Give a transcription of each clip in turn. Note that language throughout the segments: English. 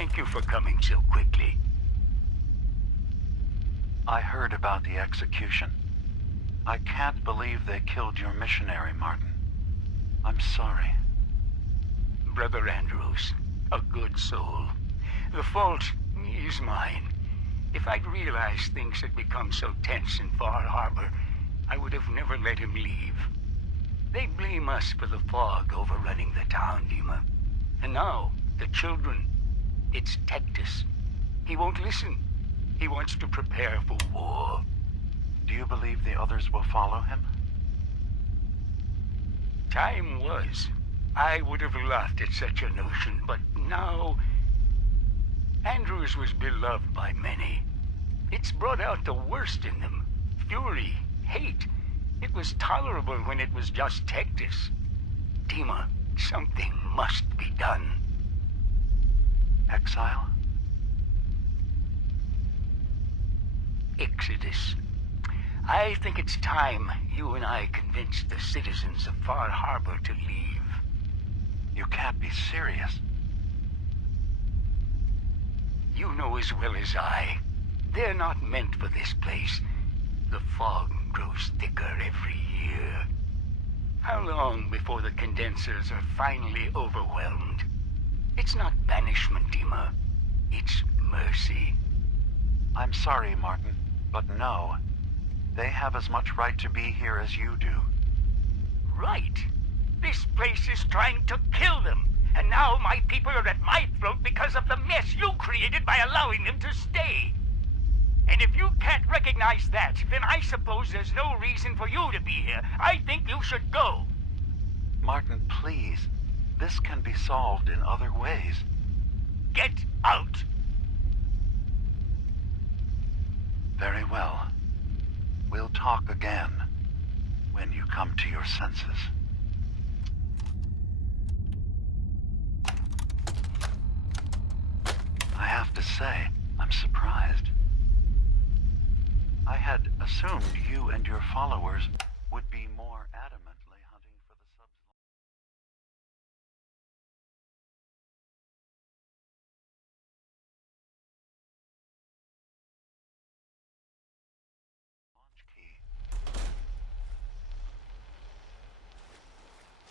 Thank you for coming so quickly. I heard about the execution. I can't believe they killed your missionary, Martin. I'm sorry. Brother Andrews, a good soul. The fault is mine. If I'd realized things had become so tense in Far Harbor, I would have never let him leave. They blame us for the fog overrunning the town, DiMA. And now, the children. It's Tectus. He won't listen. He wants to prepare for war. Do you believe the others will follow him? Time was. I would have laughed at such a notion, but now... Andrews was beloved by many. It's brought out the worst in them. Fury, hate. It was tolerable when it was just Tectus. DiMA, something must be done. Exile? Exodus. I think it's time you and I convinced the citizens of Far Harbor to leave. You can't be serious. You know as well as I. They're not meant for this place. The fog grows thicker every year. How long before the condensers are finally overwhelmed? It's not banishment, DiMA. It's mercy. I'm sorry, Martin, but no. They have as much right to be here as you do. Right. This place is trying to kill them. And now my people are at my throat because of the mess you created by allowing them to stay. And if you can't recognize that, then I suppose there's no reason for you to be here. I think you should go. Martin, please. This can be solved in other ways. Get out! Very well. We'll talk again when you come to your senses. I have to say, I'm surprised. I had assumed you and your followers would be more adamantly hunting for the subs. Launch key.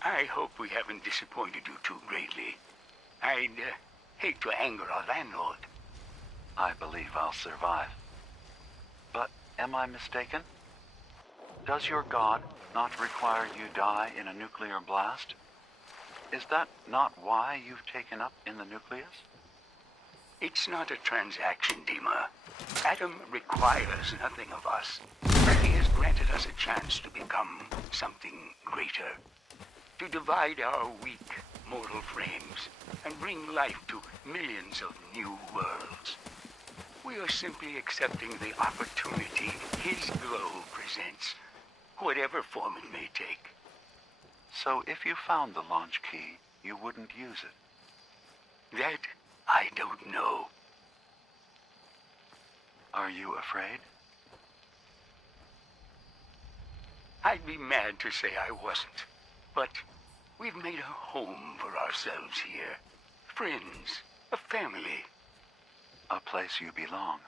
I hope we haven't disappointed you too greatly. I'd hate to anger our landlord. I believe I'll survive. But am I mistaken? Does your god not require you die in a nuclear blast? Is that not why you've taken up in the nucleus? It's not a transaction, DiMA. Adam requires nothing of us. He has granted us a chance to become something greater. To divide our weak, mortal frames and bring life to millions of new worlds. We are simply accepting the opportunity his glow presents, whatever form it may take. So if you found the launch key, you wouldn't use it? That I don't know. Are you afraid? I'd be mad to say I wasn't, but we've made a home for ourselves here. Friends, a family. A place you belong.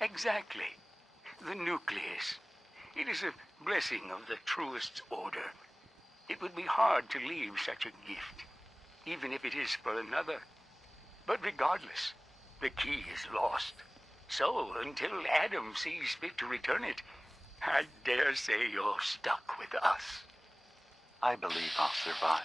Exactly. The nucleus. It is a blessing of the truest order. It would be hard to leave such a gift, even if it is for another. But regardless, the key is lost. So, until Adam sees fit to return it, I dare say you're stuck with us. I believe I'll survive.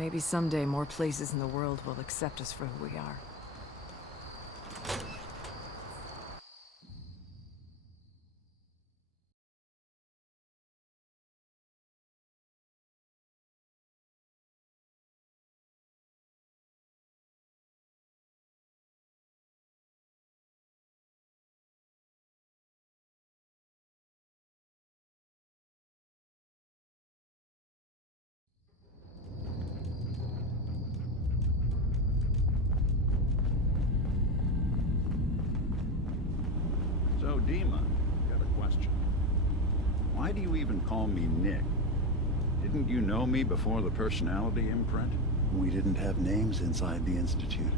Maybe someday more places in the world will accept us for who we are. So, DiMA, got a question. Why do you even call me Nick? Didn't you know me before the personality imprint? We didn't have names inside the Institute.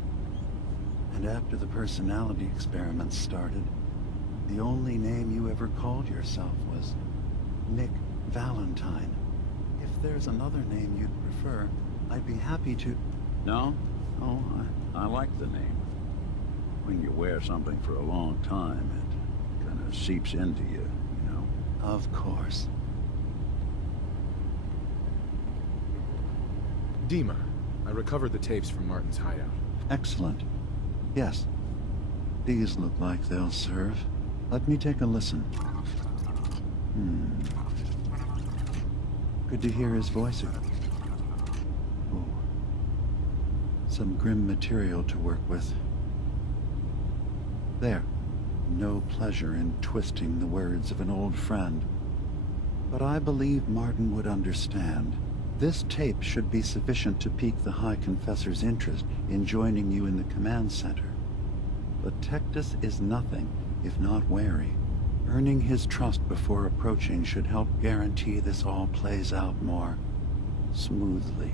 And after the personality experiments started, the only name you ever called yourself was Nick Valentine. If there's another name you'd prefer, I'd be happy to... No? Oh, I like the name. When you wear something for a long time, it kind of seeps into you, you know? Of course. DiMA, I recovered the tapes from Martin's hideout. Excellent. Yes. These look like they'll serve. Let me take a listen. Good to hear his voice again. Oh. Some grim material to work with. There. No pleasure in twisting the words of an old friend. But I believe Martin would understand. This tape should be sufficient to pique the High Confessor's interest in joining you in the command center. But Tectus is nothing if not wary. Earning his trust before approaching should help guarantee this all plays out more smoothly.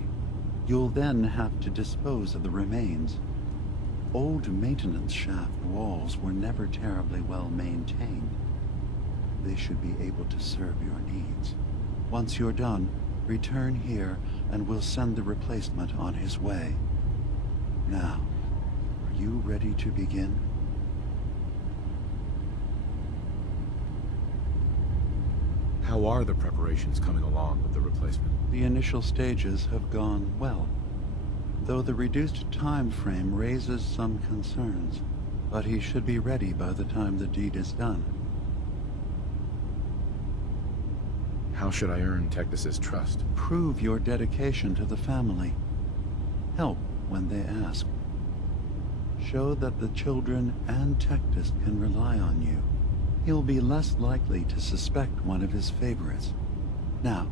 You'll then have to dispose of the remains. Old maintenance shaft walls were never terribly well maintained. They should be able to serve your needs. Once you're done, return here and we'll send the replacement on his way. Now, are you ready to begin? How are the preparations coming along with the replacement? The initial stages have gone well, though the reduced time frame raises some concerns. But he should be ready by the time the deed is done. How should I earn Tectus's trust? Prove your dedication to the family. Help when they ask. Show that the children and Tectus can rely on you. He'll be less likely to suspect one of his favorites. Now,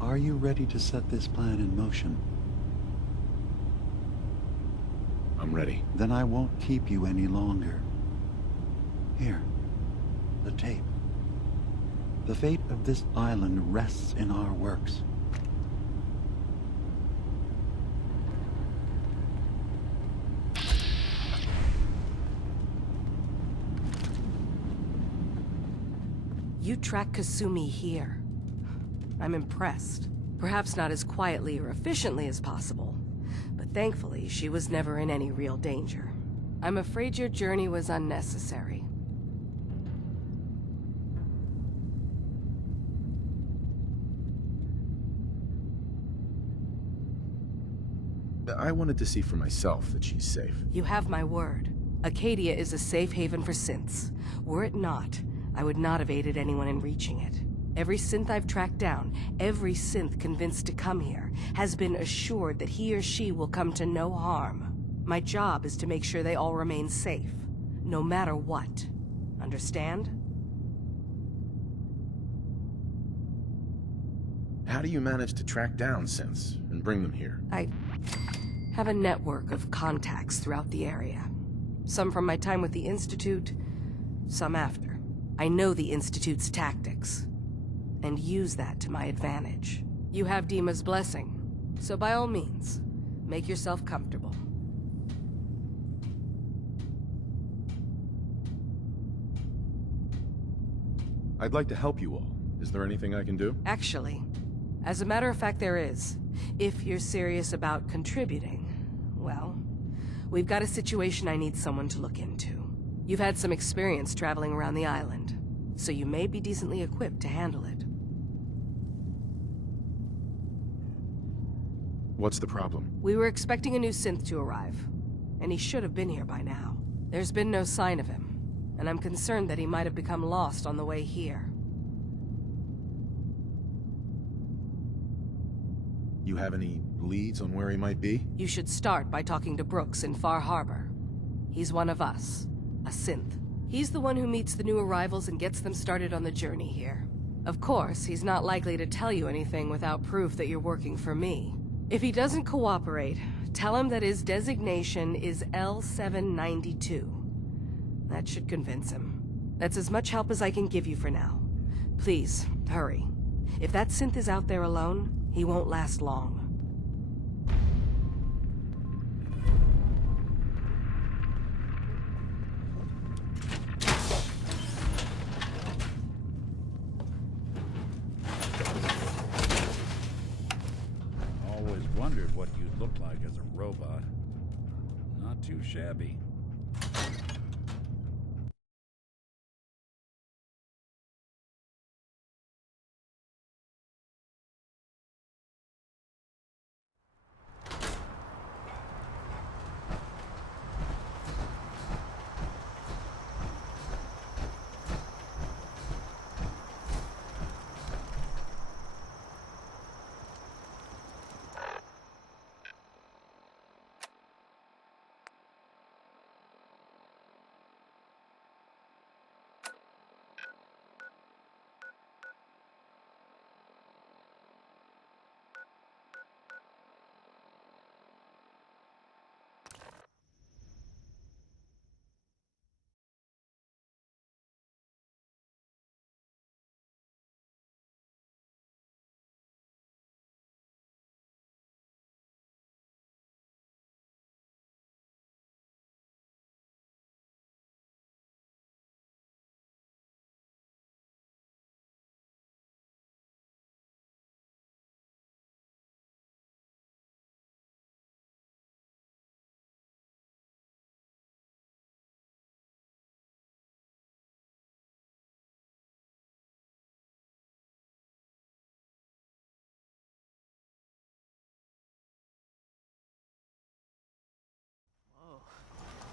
are you ready to set this plan in motion? I'm ready. Then I won't keep you any longer. Here, the tape. The fate of this island rests in our works. You track Kasumi here. I'm impressed. Perhaps not as quietly or efficiently as possible, but thankfully she was never in any real danger. I'm afraid your journey was unnecessary. I wanted to see for myself that she's safe. You have my word. Acadia is a safe haven for synths. Were it not, I would not have aided anyone in reaching it. Every synth I've tracked down, every synth convinced to come here, has been assured that he or she will come to no harm. My job is to make sure they all remain safe, no matter what. Understand? How do you manage to track down synths and bring them here? I have a network of contacts throughout the area. Some from my time with the Institute, some after. I know the Institute's tactics, and use that to my advantage. You have DiMa's blessing, so by all means, make yourself comfortable. I'd like to help you all. Is there anything I can do? Actually, as a matter of fact, there is. If you're serious about contributing, well, we've got a situation I need someone to look into. You've had some experience traveling around the island, so you may be decently equipped to handle it. What's the problem? We were expecting a new synth to arrive, and he should have been here by now. There's been no sign of him, and I'm concerned that he might have become lost on the way here. You have any leads on where he might be? You should start by talking to Brooks in Far Harbor. He's one of us, a synth. He's the one who meets the new arrivals and gets them started on the journey here. Of course, he's not likely to tell you anything without proof that you're working for me. If he doesn't cooperate, tell him that his designation is L792. That should convince him. That's as much help as I can give you for now. Please, hurry. If that synth is out there alone, he won't last long. Always wondered what you'd look like as a robot. Not too shabby.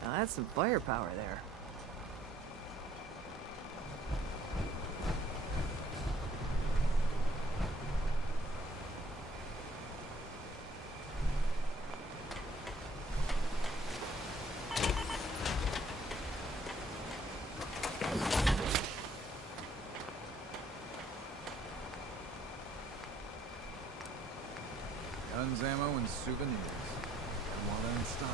Now that's some firepower there. Guns, ammo, and souvenirs. I want it in style.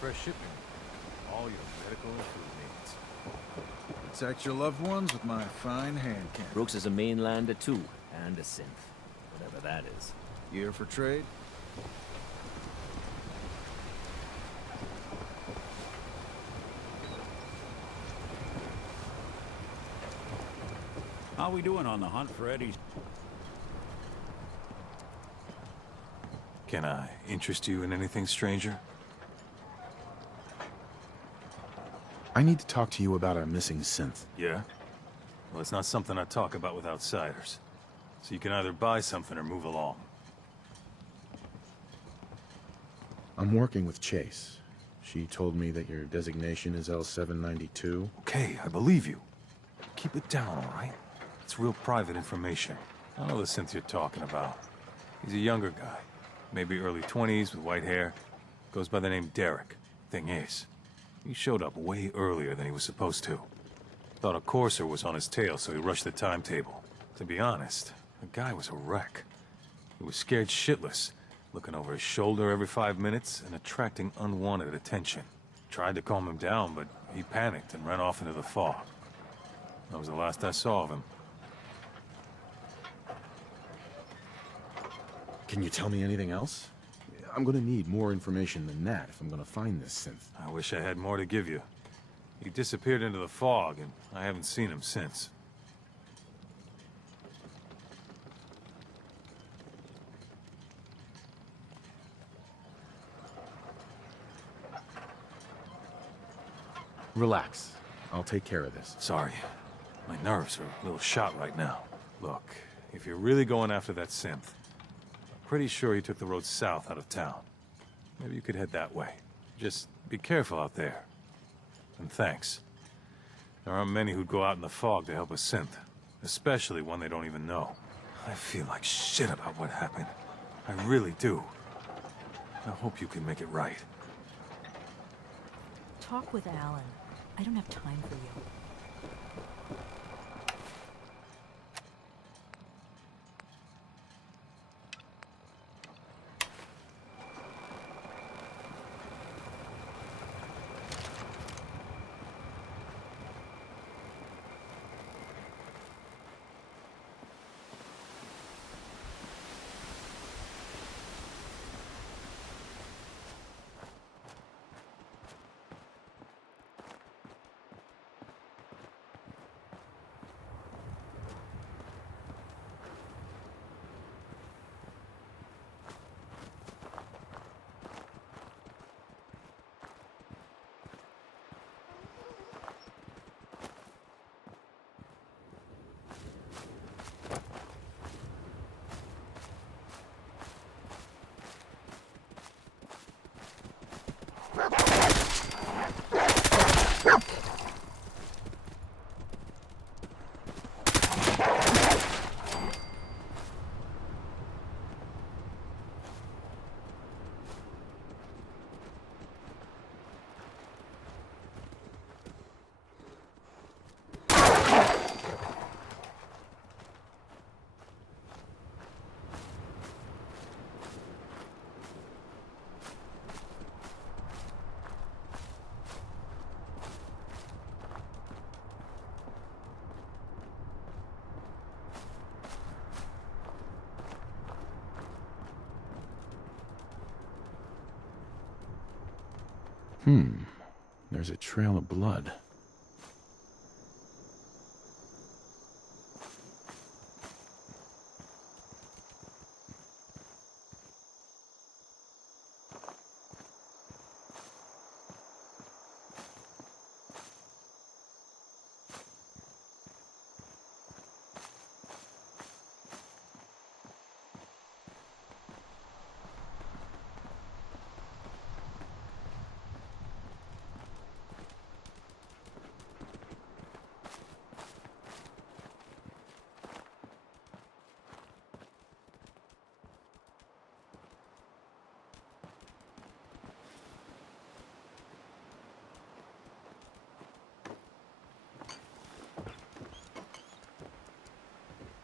Fresh shipment. All your medical and food needs. Protect your loved ones with my fine hand cannon. Brooks is a mainlander too, and a synth. Whatever that is. Gear for trade? How we doing on the hunt for Eddie's? Can I interest you in anything, stranger? I need to talk to you about a missing synth. Yeah? Well, it's not something I talk about with outsiders. So you can either buy something or move along. I'm working with Chase. She told me that your designation is L792. Okay, I believe you. Keep it down, all right? It's real private information. I know the synth you're talking about. He's a younger guy. Maybe early 20s with white hair. Goes by the name Derek. Thing is, he showed up way earlier than he was supposed to. Thought a courser was on his tail, so he rushed the timetable. To be honest, the guy was a wreck. He was scared shitless, looking over his shoulder every 5 minutes and attracting unwanted attention. Tried to calm him down, but he panicked and ran off into the fog. That was the last I saw of him. Can you tell me anything else? I'm gonna need more information than that if I'm gonna find this synth. I wish I had more to give you. He disappeared into the fog, and I haven't seen him since. Relax. I'll take care of this. Sorry. My nerves are a little shot right now. Look, if you're really going after that synth, I'm pretty sure he took the road south out of town. Maybe you could head that way. Just be careful out there. And thanks. There aren't many who'd go out in the fog to help a synth, especially one they don't even know. I feel like shit about what happened. I really do. I hope you can make it right. Talk with Alan. I don't have time for you. There's a trail of blood.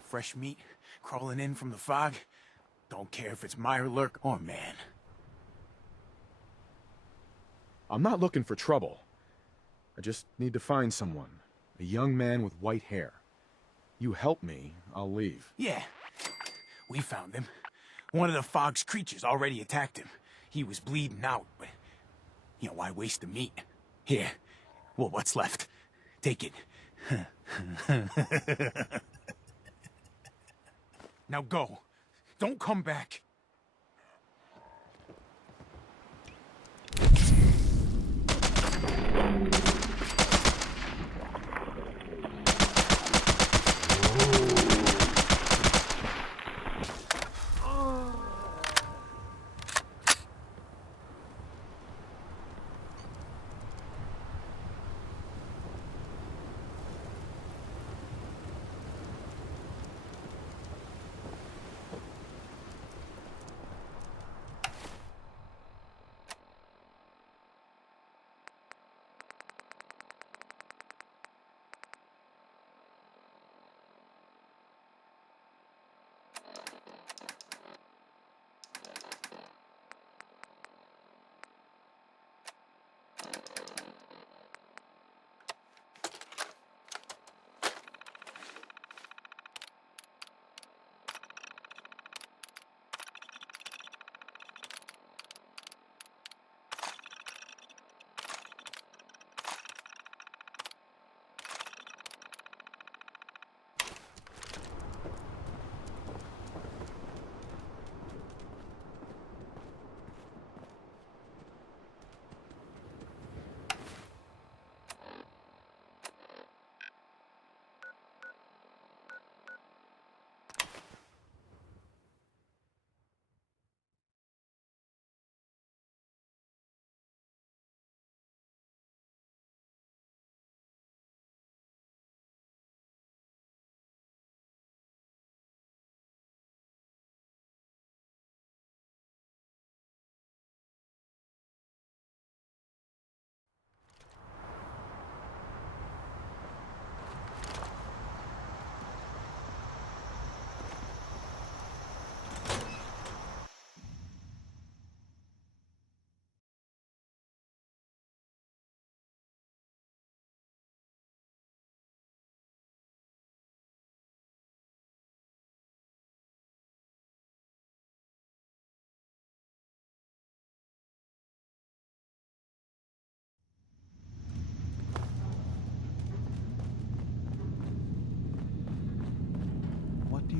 Fresh meat crawling in from the fog. Don't care if it's Mirelurk or man. I'm not looking for trouble. I just need to find someone. A young man with white hair. You help me, I'll leave. Yeah, we found him. One of the fog's creatures already attacked him. He was bleeding out, but... why waste the meat? Here. Well, what's left? Take it. Now go. Don't come back.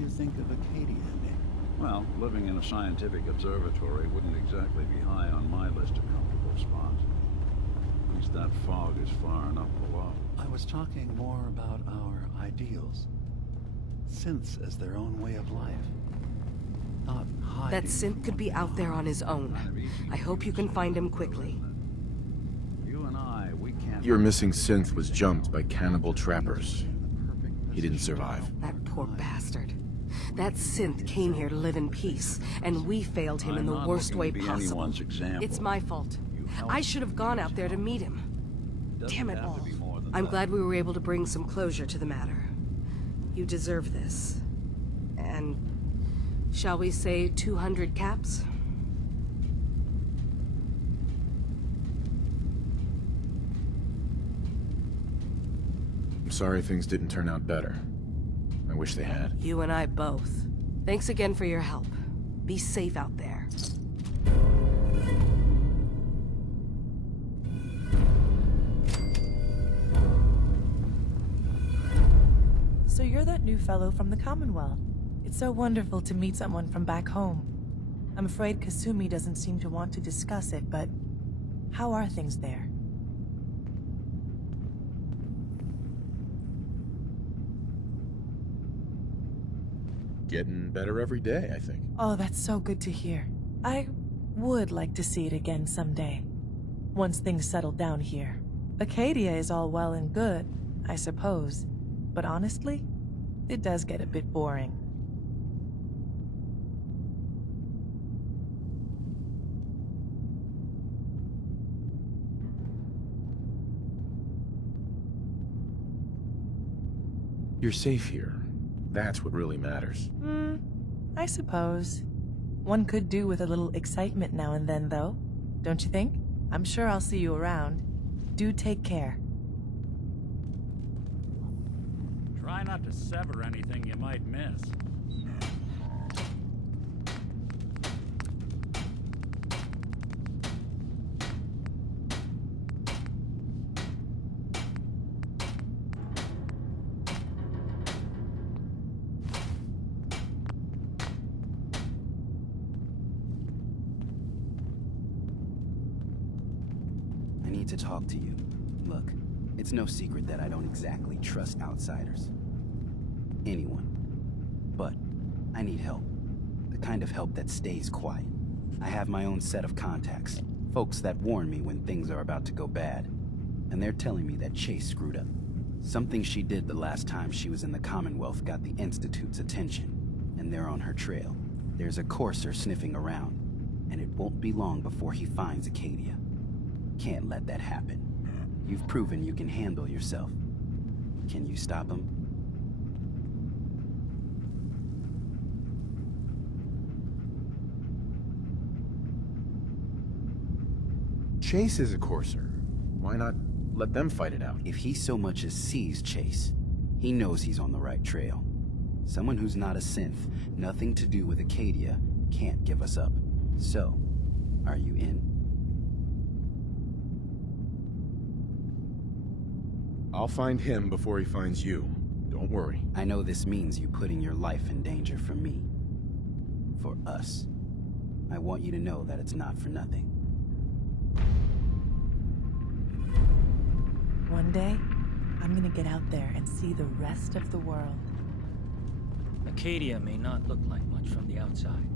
you think of Acadia, Nick? Well, living in a scientific observatory wouldn't exactly be high on my list of comfortable spots. At least that fog is far enough below. I was talking more about our ideals. Synths as their own way of life. Not hiding. That synth could be out there on his own. I hope you can find him quickly. You and I, we can't... Your missing synth was jumped by cannibal trappers. He didn't survive. That poor bastard. That synth came here to live in peace, and we failed him in the worst way possible. It's my fault. I should have gone out there to meet him. Damn it all. I'm glad we were able to bring some closure to the matter. You deserve this. And shall we say 200 caps? I'm sorry things didn't turn out better. I wish they had. You and I both. Thanks again for your help. Be safe out there. So you're that new fellow from the Commonwealth. It's so wonderful to meet someone from back home. I'm afraid Kasumi doesn't seem to want to discuss it, but how are things there? Getting better every day, I think. Oh, that's so good to hear. I would like to see it again someday. Once things settle down here. Acadia is all well and good, I suppose. But honestly, it does get a bit boring. You're safe here. That's what really matters. I suppose. One could do with a little excitement now and then, though. Don't you think? I'm sure I'll see you around. Do take care. Try not to sever anything you might miss. I need to talk to you. Look, it's no secret that I don't exactly trust outsiders. Anyone. But I need help. The kind of help that stays quiet. I have my own set of contacts. Folks that warn me when things are about to go bad. And they're telling me that Chase screwed up. Something she did the last time she was in the Commonwealth got the Institute's attention. And they're on her trail. There's a courser sniffing around. And it won't be long before he finds Acadia. Can't let that happen. You've proven you can handle yourself. Can you stop him? Chase is a courser. Why not let them fight it out? If he so much as sees Chase, he knows he's on the right trail. Someone who's not a synth, nothing to do with Acadia, can't give us up. So, are you in? I'll find him before he finds you. Don't worry. I know this means you putting your life in danger for me. For us. I want you to know that it's not for nothing. One day, I'm gonna get out there and see the rest of the world. Acadia may not look like much from the outside,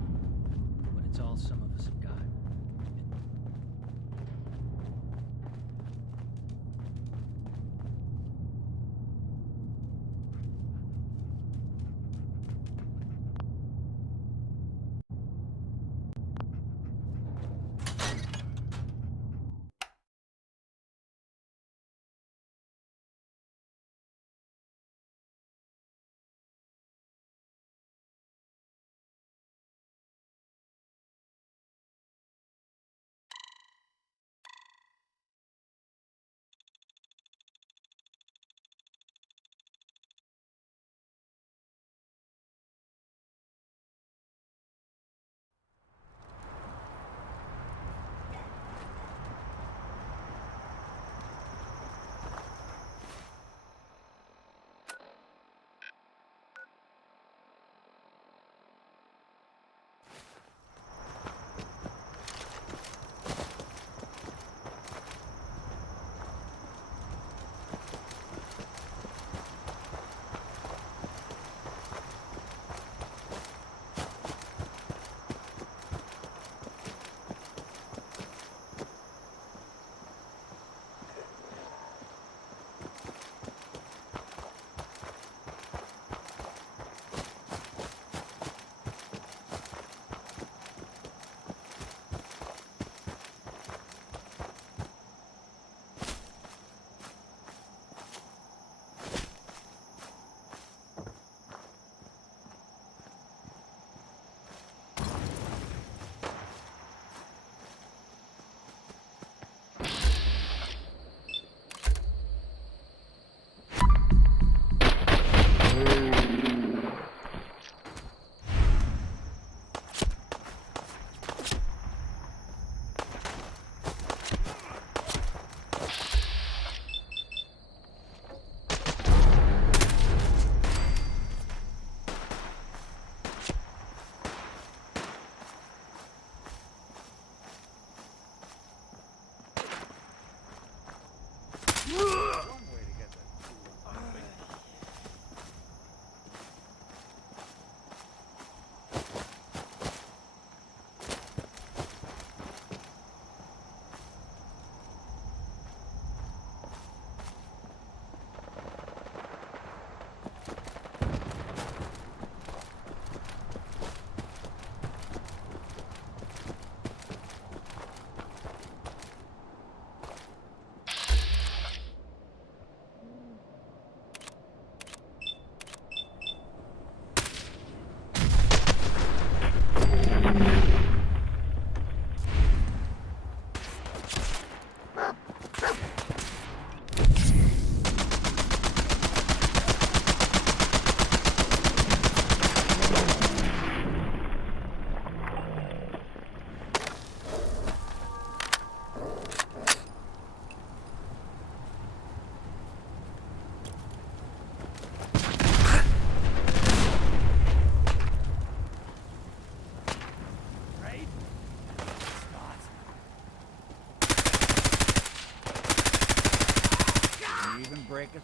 but it's all some of us have got.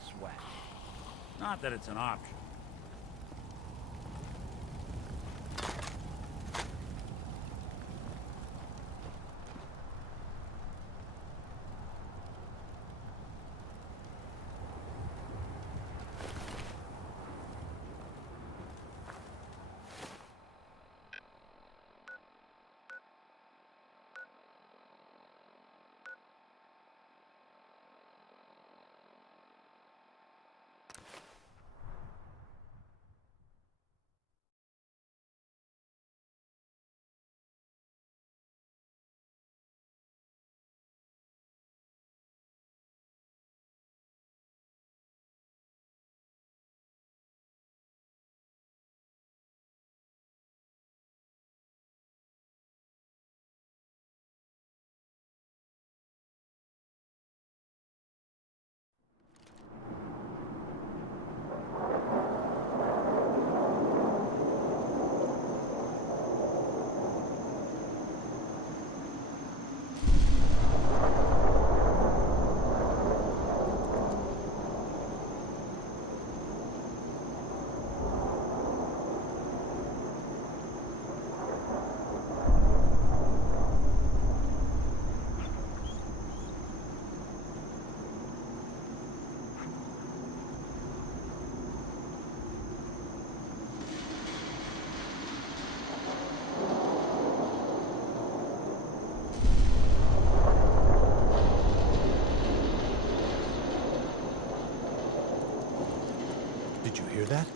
sweat. Not that it's an option. Did you hear that?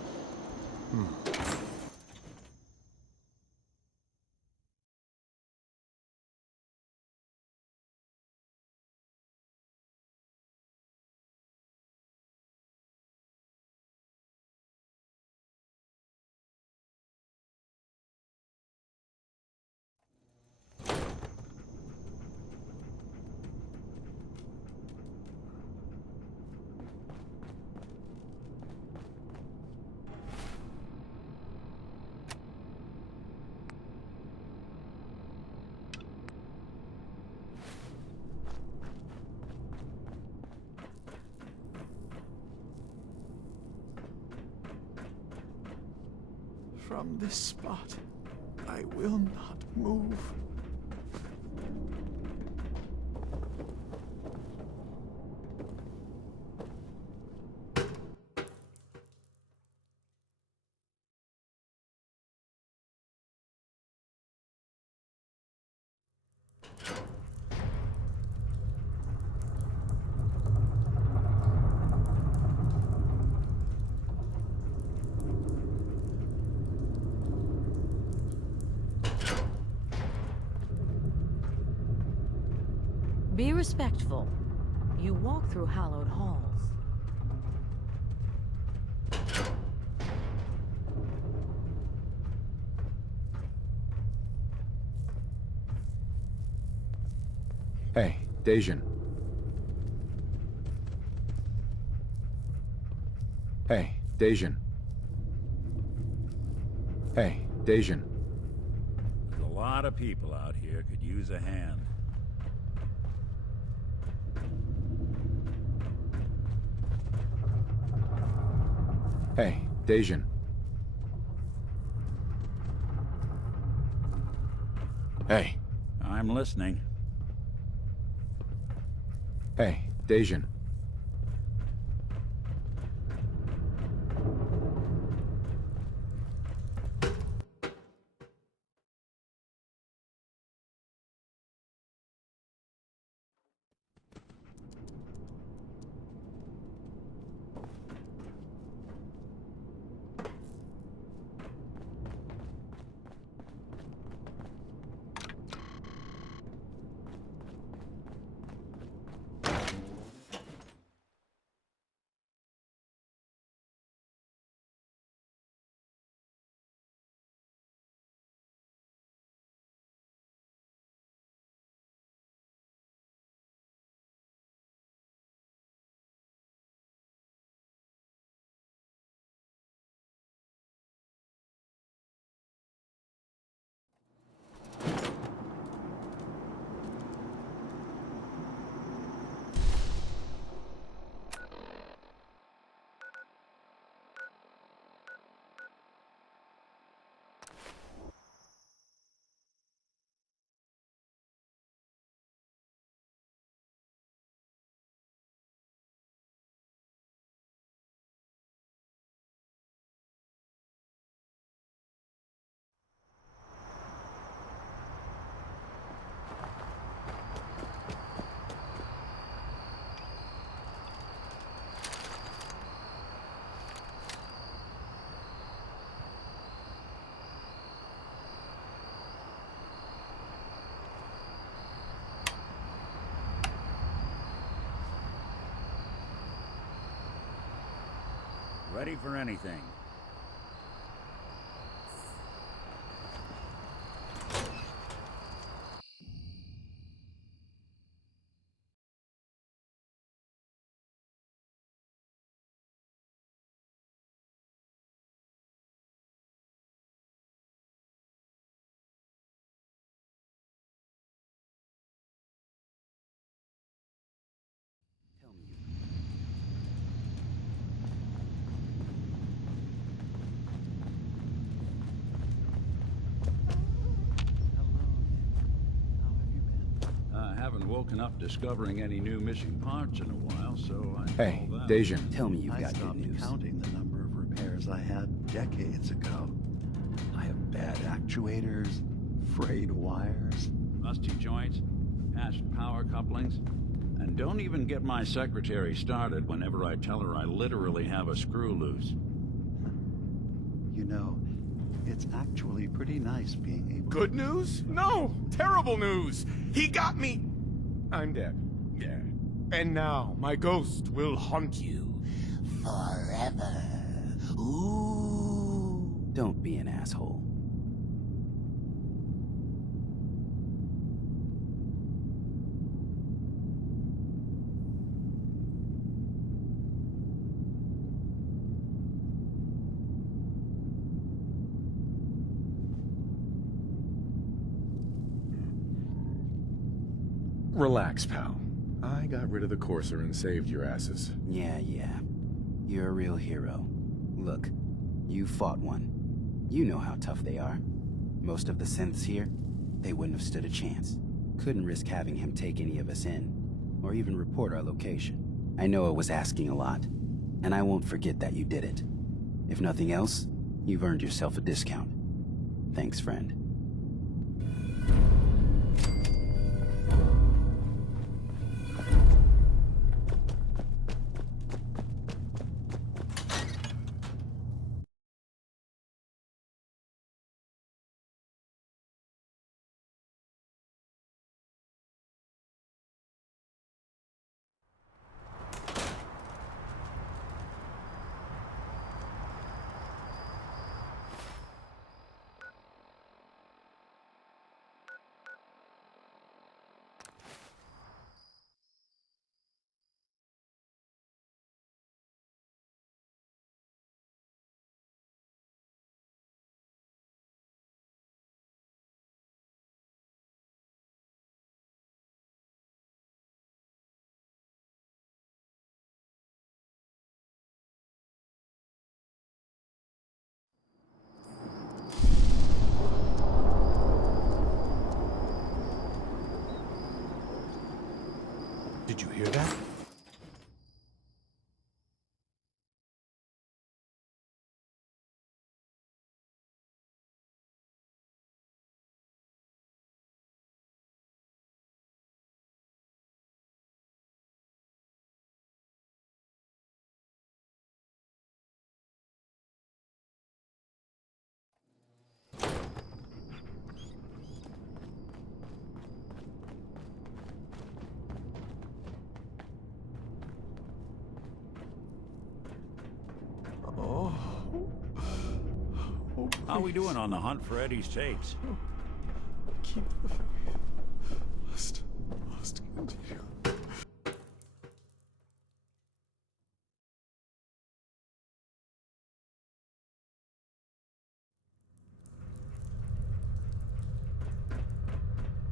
From this spot, I will not move. Be respectful. You walk through hallowed halls. Hey, Dejan. Hey, Dejan. Hey, Dejan. There's a lot of people out here could use a hand. Hey, Dejan. Hey. I'm listening. Hey, Dejan. Ready for anything. Haven't woken up discovering any new missing parts in a while, so I Hey, called out. Dejan. Tell me you've I got good stopped news. counting the number of repairs I had decades ago. I have bad actuators, frayed wires. Rusty joints, patched power couplings, and don't even get my secretary started whenever I tell her I literally have a screw loose. You know, it's actually pretty nice being able Good news? No! Terrible news! He got me! I'm dead. Yeah. And now my ghost will haunt you forever. Ooh. Don't be an asshole. Relax, pal. I got rid of the courser and saved your asses. Yeah. You're a real hero. Look, you fought one. You know how tough they are. Most of the synths here, they wouldn't have stood a chance. Couldn't risk having him take any of us in, or even report our location. I know it was asking a lot, and I won't forget that you did it. If nothing else, you've earned yourself a discount. Thanks, friend. Did you hear that? How we doing on the hunt for Eddie's tapes? Keep the faith. Must continue.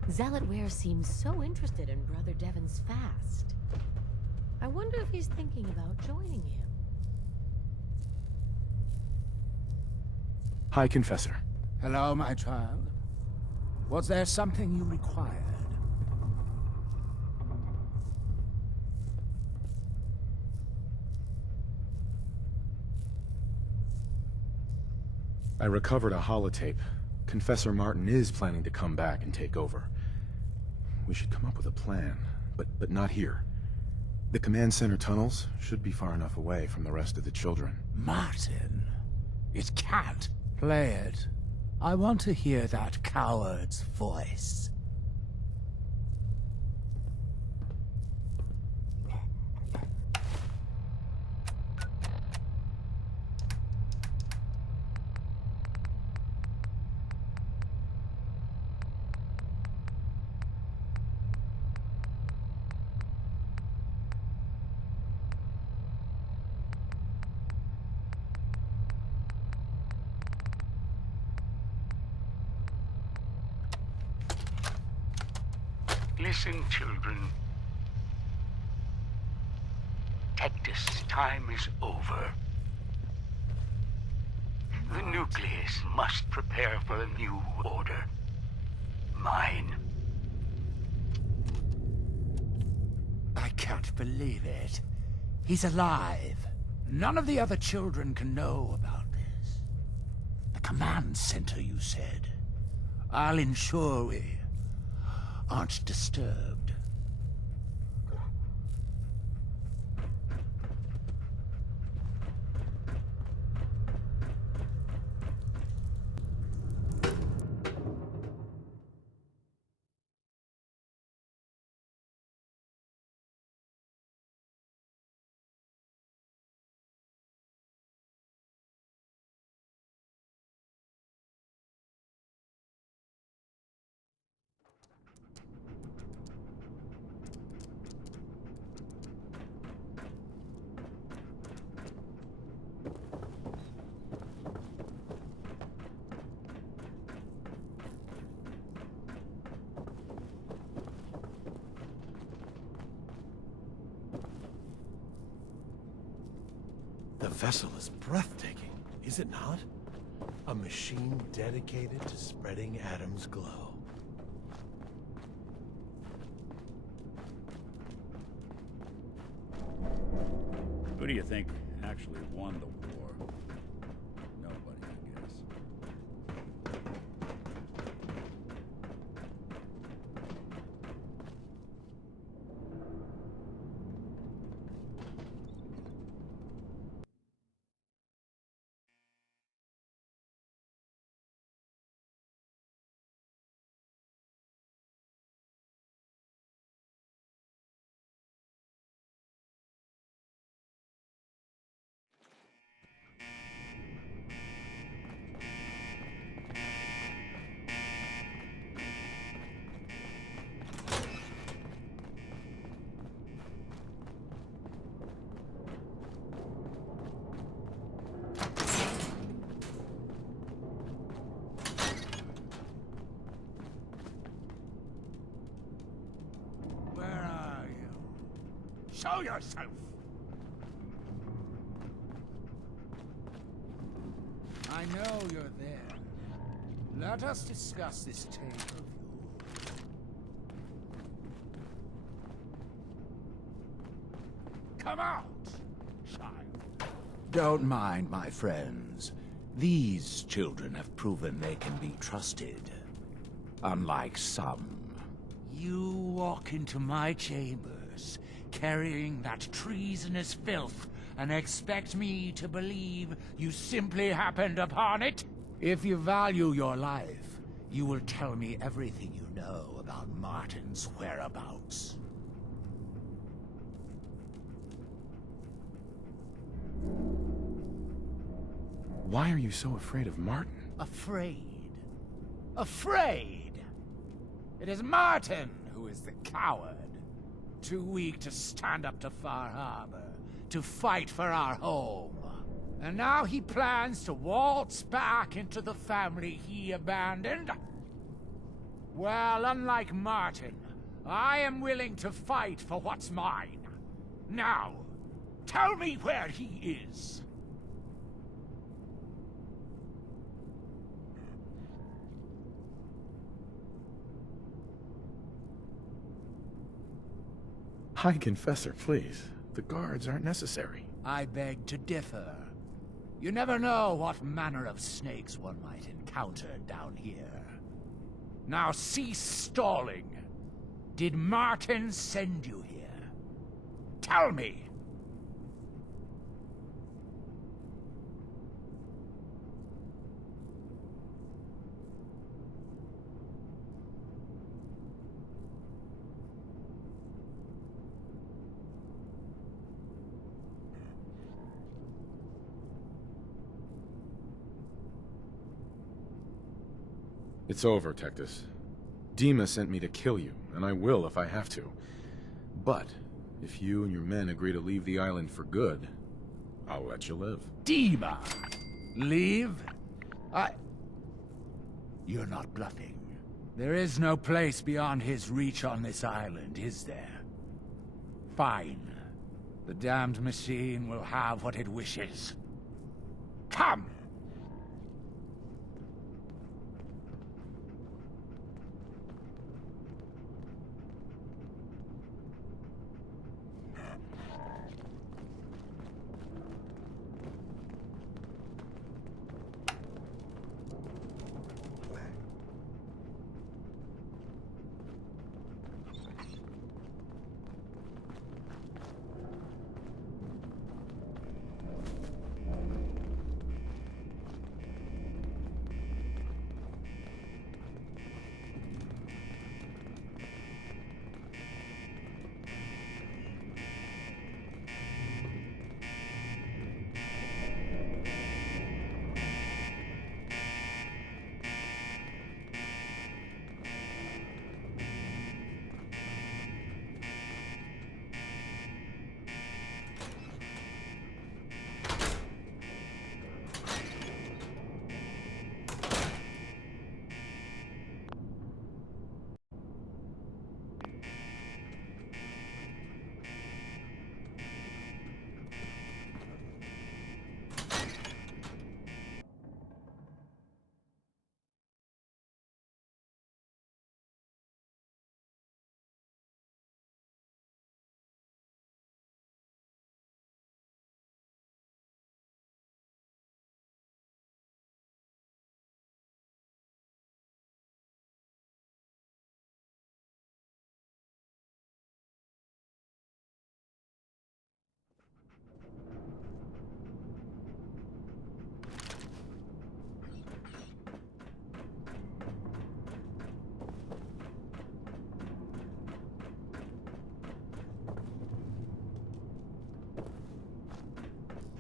Zealot Ware seems so interested in Brother Devon's fast. I wonder if he's thinking about joining him. High Confessor. Hello, my child. Was there something you required? I recovered a holotape. Confessor Martin is planning to come back and take over. We should come up with a plan, but not here. The command center tunnels should be far enough away from the rest of the children. Martin. It can't. Play it. I want to hear that coward's voice. Listen, children. Tectus, time is over. The nucleus must prepare for a new order. Mine. I can't believe it. He's alive. None of the other children can know about this. The command center, you said. I'll ensure we aren't disturbed. The vessel is breathtaking, is it not? A machine dedicated to spreading Adam's glow. Who do you think actually won the war? Nobody, I guess. Show yourself! I know you're there. Let us discuss this tale of yours. Come out, child. Don't mind my friends. These children have proven they can be trusted. Unlike some. You walk into my chambers, carrying that treasonous filth, and expect me to believe you simply happened upon it? If you value your life, you will tell me everything you know about Martin's whereabouts. Why are you so afraid of Martin? Afraid? Afraid? It is Martin who is the coward. Too weak to stand up to Far Harbor, to fight for our home. And now he plans to waltz back into the family he abandoned? Well, unlike Martin, I am willing to fight for what's mine. Now, tell me where he is. High Confessor, please. The guards aren't necessary. I beg to differ. You never know what manner of snakes one might encounter down here. Now cease stalling. Did Martin send you here? Tell me! It's over, Tectus. DiMA sent me to kill you, and I will if I have to. But, if you and your men agree to leave the island for good, I'll let you live. DiMA! Leave? You're not bluffing. There is no place beyond his reach on this island, is there? Fine. The damned machine will have what it wishes. Come!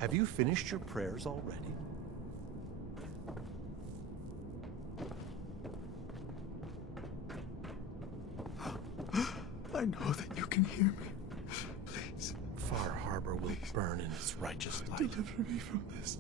Have you finished your prayers already? I know that you can hear me. Please. Far Harbor will burn in its righteous light. Deliver me from this.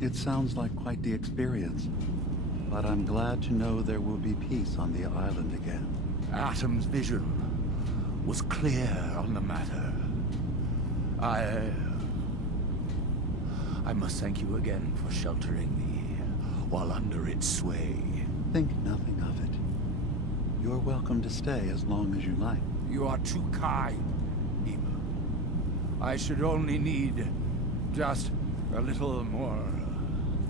It sounds like quite the experience. But I'm glad to know there will be peace on the island again. Atom's vision was clear on the matter. I must thank you again for sheltering me while under its sway. Think nothing of it. You're welcome to stay as long as you like. You are too kind, DiMA. I should only need just a little more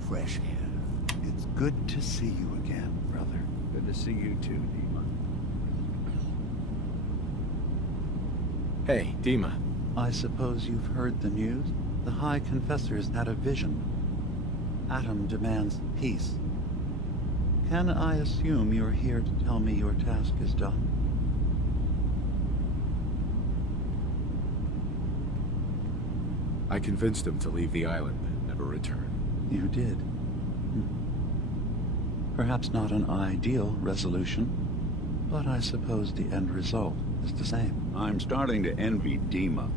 fresh air. It's good to see you again, brother. Good to see you too, DiMA. Hey, DiMA. I suppose you've heard the news? The High Confessor's had a vision. Atom demands peace. Can I assume you're here to tell me your task is done? I convinced him to leave the island and never return. You did. Perhaps not an ideal resolution, but I suppose the end result is the same. I'm starting to envy DiMA.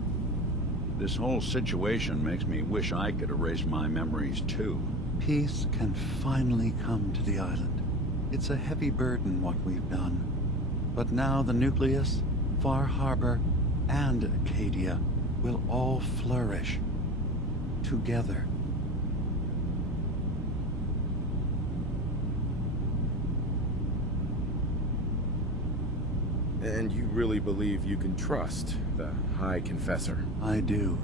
This whole situation makes me wish I could erase my memories too. Peace can finally come to the island. It's a heavy burden what we've done. But now the Nucleus, Far Harbor, and Acadia will all flourish together. And you really believe you can trust the High Confessor? I do.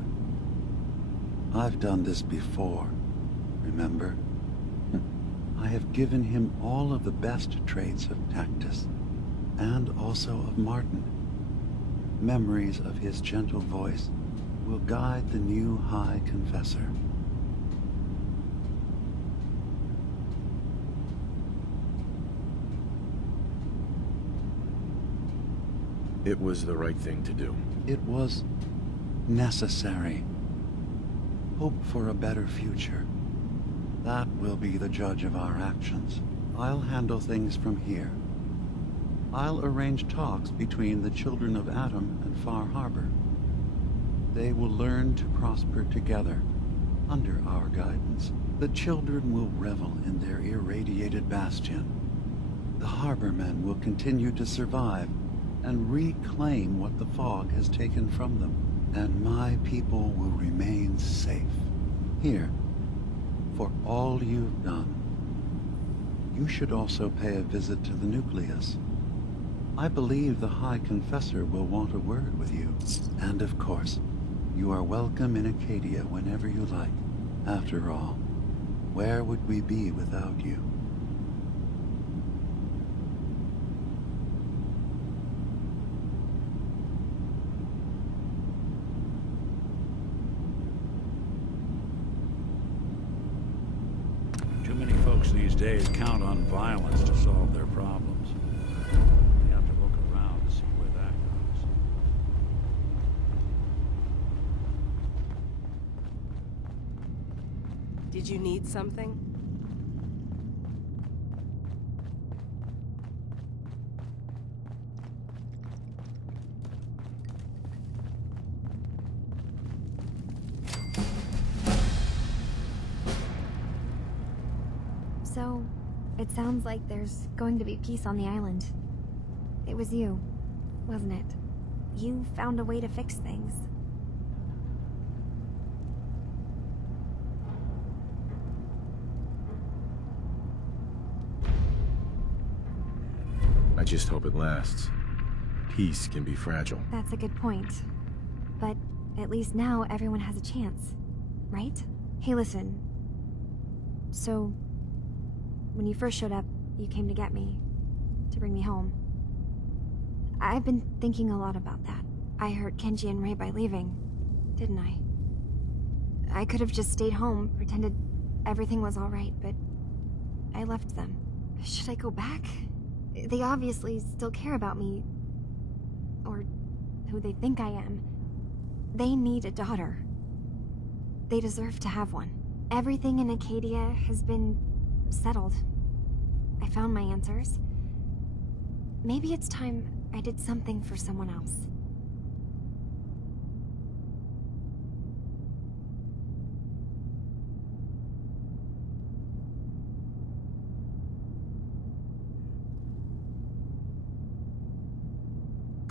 I've done this before, remember? I have given him all of the best traits of Tactus, and also of Martin. Memories of his gentle voice will guide the new High Confessor. It was the right thing to do. It was necessary. Hope for a better future. That will be the judge of our actions. I'll handle things from here. I'll arrange talks between the children of Atom and Far Harbor. They will learn to prosper together under our guidance. The children will revel in their irradiated bastion. The harbormen will continue to survive and reclaim what the fog has taken from them. And my people will remain safe. Here, for all you've done. You should also pay a visit to the Nucleus. I believe the High Confessor will want a word with you. And of course, you are welcome in Acadia whenever you like. After all, where would we be without you? Too many folks these days count on violence to solve their problems. They have to look around to see where that goes. Did you need something? So, it sounds like there's going to be peace on the island. It was you, wasn't it? You found a way to fix things. I just hope it lasts. Peace can be fragile. That's a good point. But at least now everyone has a chance, right? Hey, listen. So, when you first showed up, you came to get me, to bring me home. I've been thinking a lot about that. I hurt Kenji and Ray by leaving, didn't I? I could have just stayed home, pretended everything was alright, but I left them. Should I go back? They obviously still care about me, or who they think I am. They need a daughter. They deserve to have one. Everything in Acadia has been settled. I found my answers. Maybe it's time I did something for someone else.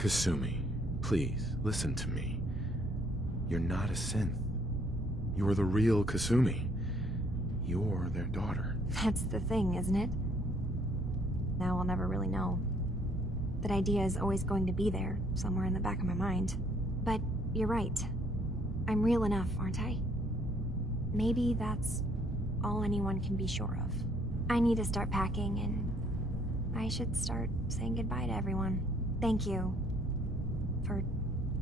Kasumi, please, listen to me. You're not a synth. You're the real Kasumi. You're their daughter. That's the thing, isn't it? Now I'll never really know. That idea is always going to be there, somewhere in the back of my mind. But you're right. I'm real enough, aren't I? Maybe that's all anyone can be sure of. I need to start packing, and I should start saying goodbye to everyone. Thank you for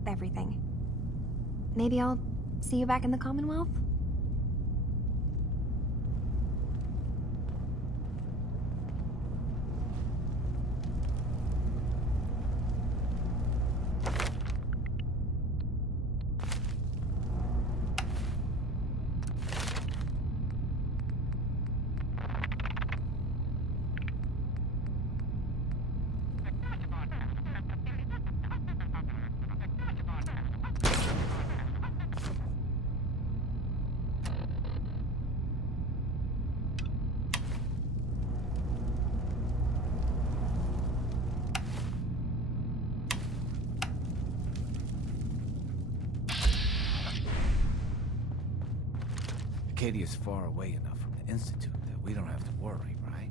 everything. Maybe I'll see you back in the Commonwealth? Acadia's far away enough from the Institute that we don't have to worry, right?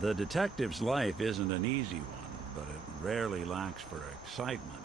The detective's life isn't an easy one, but it rarely lacks for excitement.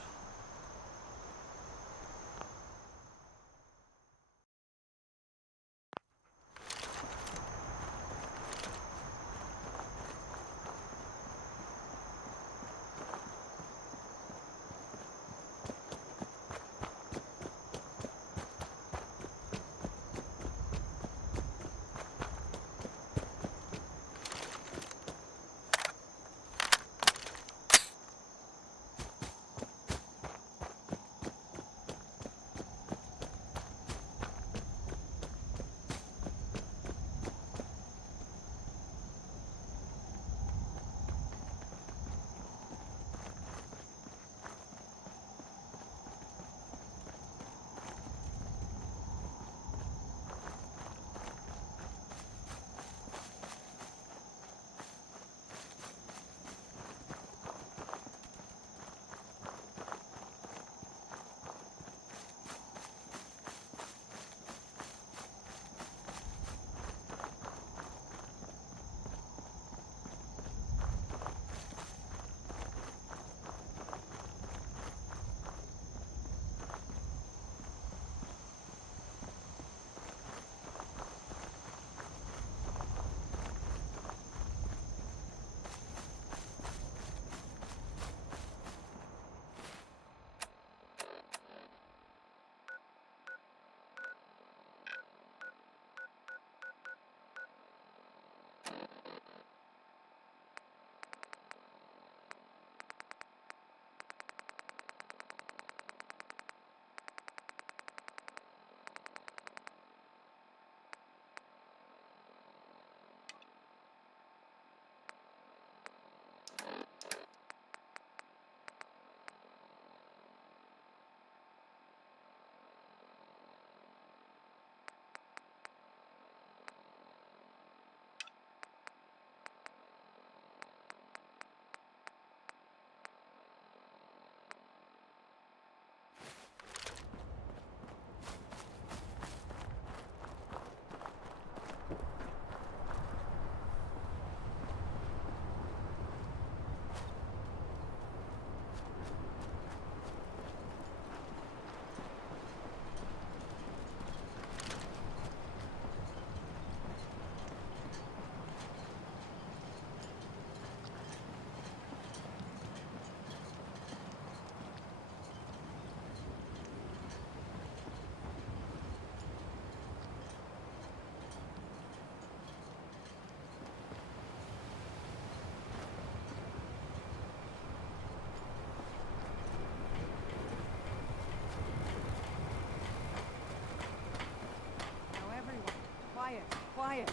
Quiet.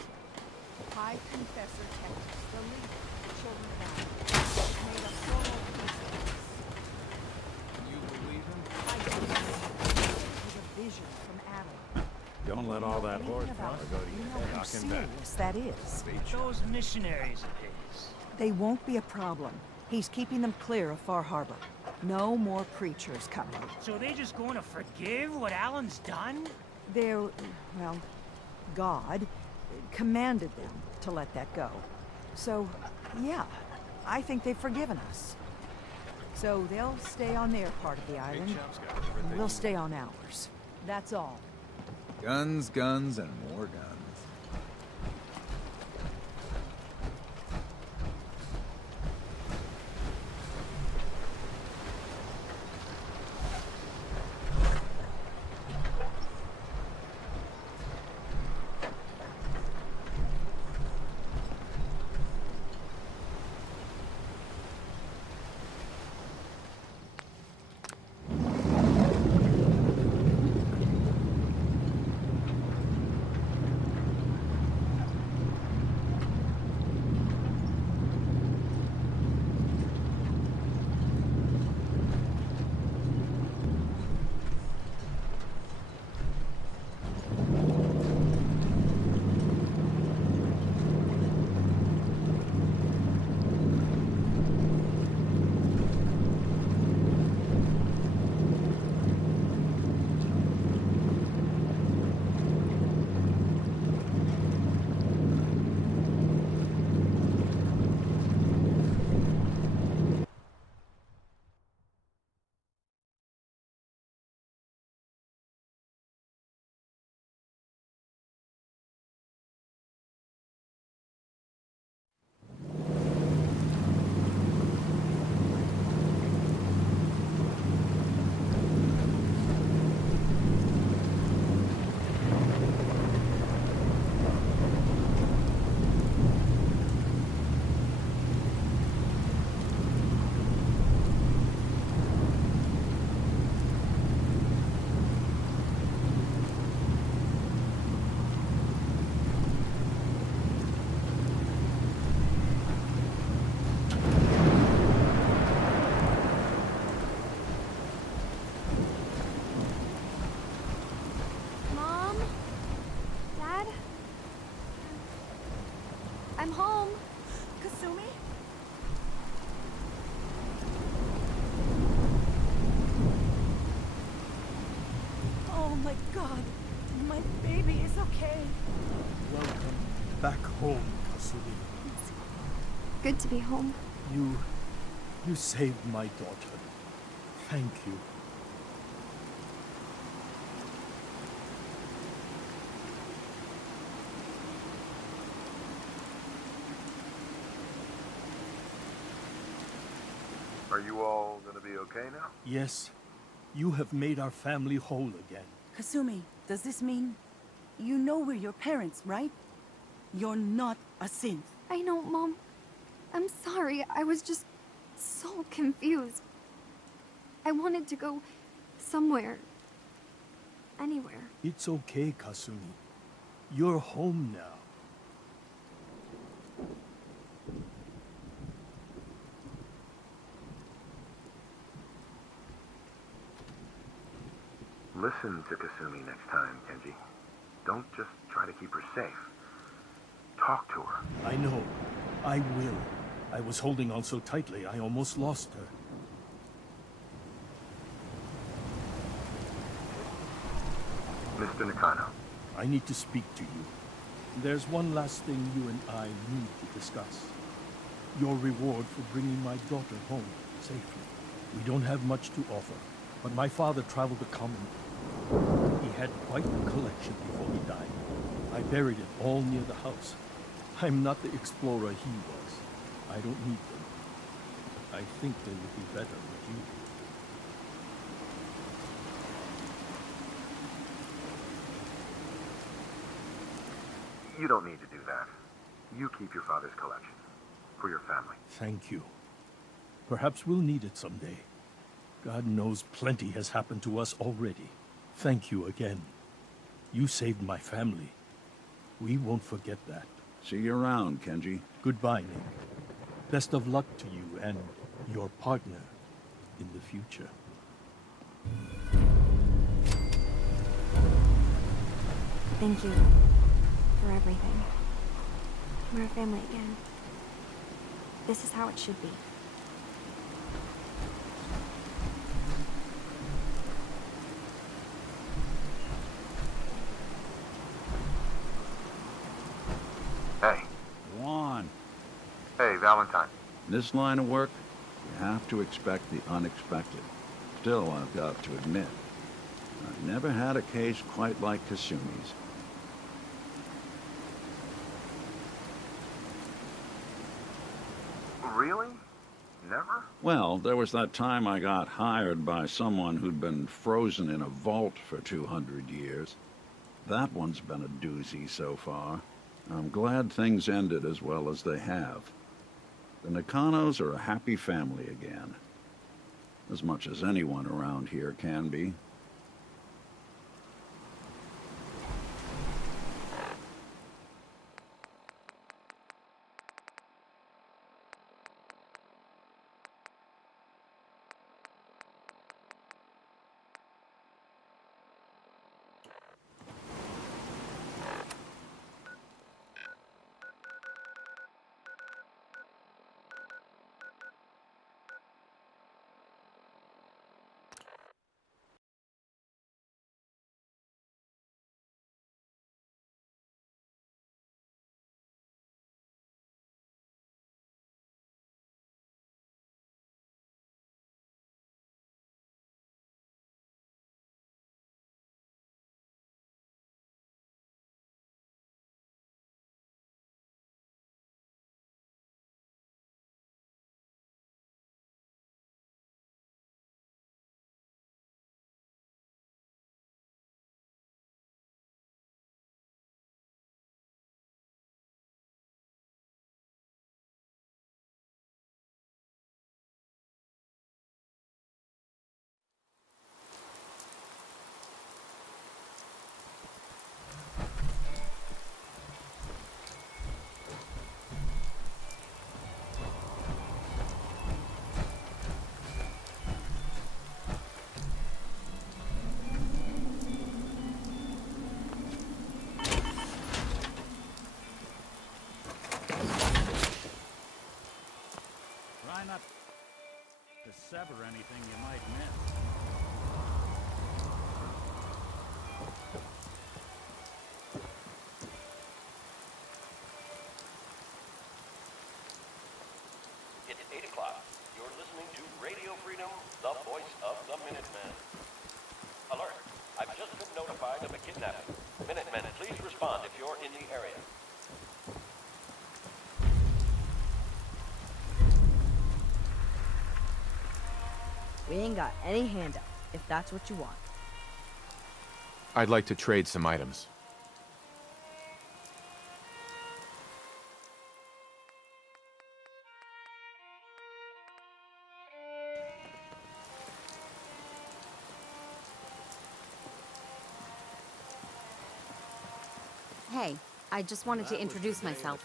High Confessor Texas, the leader of the Children of Adam, made a formal peace with us. You believe him? I do. It was a vision from Adam. Don't let all that horsepower go to your head. How Knock him back. serious that is. Those missionaries of his. They won't be a problem. He's keeping them clear of Far Harbor. No more preachers coming. So they just going to forgive what Alan's done? They're, well, God commanded them to let that go. So, yeah, I think they've forgiven us. So they'll stay on their part of the island, and we'll stay on ours. That's all. Guns, guns, and more guns. Mom? Dad? I'm home. Kasumi? Oh my God. My baby is okay. Welcome back home, Kasumi. It's good to be home. You saved my daughter. Thank you. Are you all gonna be okay now? Yes, you have made our family whole again. Kasumi, does this mean you know we're your parents, right? You're not a synth. I know, Mom. I'm sorry. I was just so confused. I wanted to go somewhere. Anywhere. It's okay, Kasumi. You're home now. Listen to Kasumi next time, Kenji. Don't just try to keep her safe. Talk to her. I know. I will. I was holding on so tightly, I almost lost her. Mr. Nakano. I need to speak to you. There's one last thing you and I need to discuss. Your reward for bringing my daughter home safely. We don't have much to offer, but my father traveled to Commonwealth. He had quite a collection before he died. I buried it all near the house. I'm not the explorer he was. I don't need them. I think they would be better with you. You don't need to do that. You keep your father's collection. For your family. Thank you. Perhaps we'll need it someday. God knows plenty has happened to us already. Thank you again. You saved my family. We won't forget that. See you around, Kenji. Goodbye, Nick. Best of luck to you and your partner in the future. Thank you for everything. We're a family again. This is how it should be. Hey. Juan. Hey, Valentine. In this line of work, you have to expect the unexpected. Still, I've got to admit, I've never had a case quite like Kasumi's. Really? Never? Well, there was that time I got hired by someone who'd been frozen in a vault for 200 years. That one's been a doozy so far. I'm glad things ended as well as they have. The Nakanos are a happy family again. As much as anyone around here can be. Try not to sever anything you might miss. It's 8 o'clock. You're listening to Radio Freedom, the voice of the Minutemen. Alert! I've just been notified of a kidnapping. Minutemen, please respond if you're in the area. We ain't got any handout, if that's what you want. I'd like to trade some items. Hey, I just wanted to introduce myself.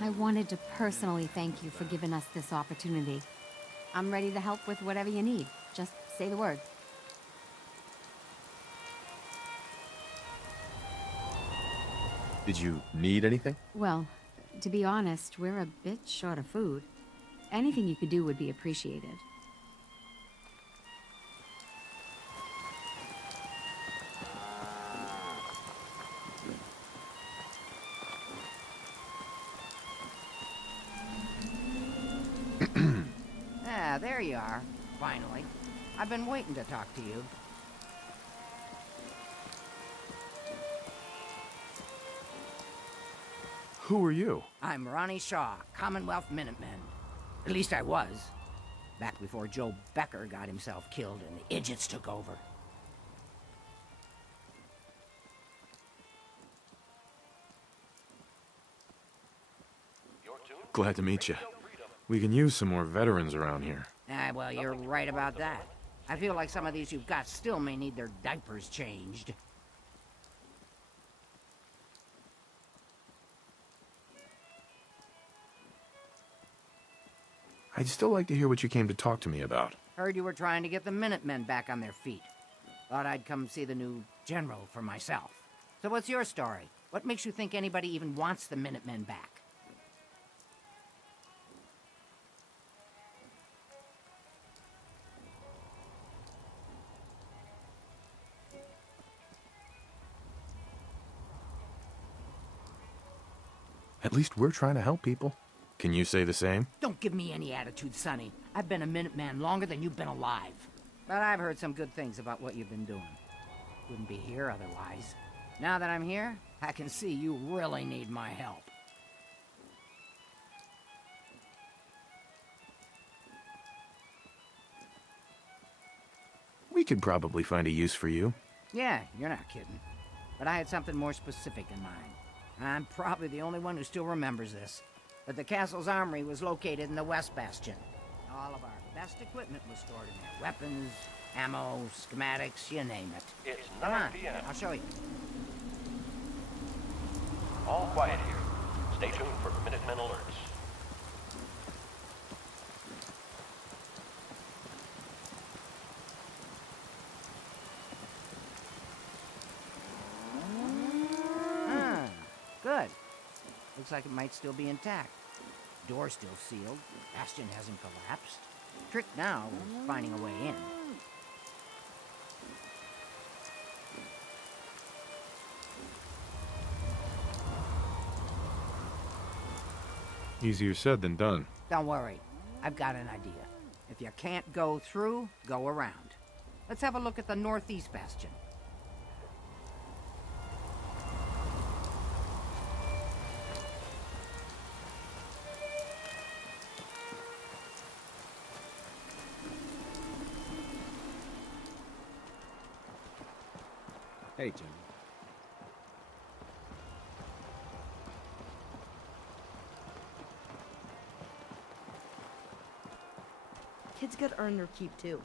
I wanted to personally thank you for giving us this opportunity. I'm ready to help with whatever you need. Just say the word. Did you need anything? Well, to be honest, we're a bit short of food. Anything you could do would be appreciated. Ah, there you are. Finally. I've been waiting to talk to you. Who are you? I'm Ronnie Shaw, Commonwealth Minutemen. At least I was. Back before Joe Becker got himself killed and the idiots took over. Glad to meet you. We can use some more veterans around here. Ah, well, you're right about that. I feel like some of these you've got still may need their diapers changed. I'd still like to hear what you came to talk to me about. Heard you were trying to get the Minutemen back on their feet. Thought I'd come see the new general for myself. So what's your story? What makes you think anybody even wants the Minutemen back? At least we're trying to help people. Can you say the same? Don't give me any attitude, Sonny. I've been a Minuteman longer than you've been alive. But I've heard some good things about what you've been doing. Wouldn't be here otherwise. Now that I'm here, I can see you really need my help. We could probably find a use for you. Yeah, you're not kidding. But I had something more specific in mind. I'm probably the only one who still remembers this. That the castle's armory was located in the West Bastion. All of our best equipment was stored in there. Weapons, ammo, schematics, you name it. It's Come 9 on, p.m. I'll show you. All quiet here. Stay tuned for Minutemen alerts. Good. Looks like it might still be intact. Door's still sealed. Bastion hasn't collapsed. Trick now is finding a way in. Easier said than done. Don't worry. I've got an idea. If you can't go through, go around. Let's have a look at the Northeast Bastion. Hey, Jim. Kids gotta earn their keep too.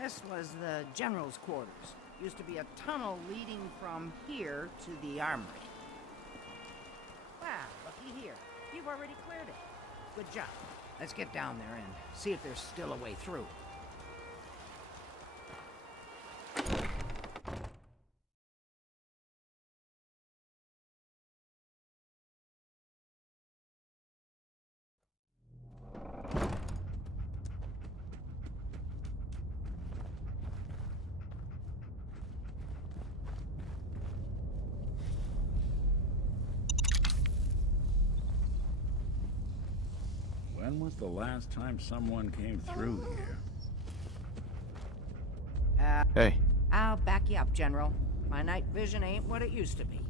This was the general's quarters. Used to be a tunnel leading from here to the armory. Wow, looky here. You've already cleared it. Good job. Let's get down there and see if there's still a way through. When was the last time someone came through here? Hey. I'll back you up, General. My night vision ain't what it used to be.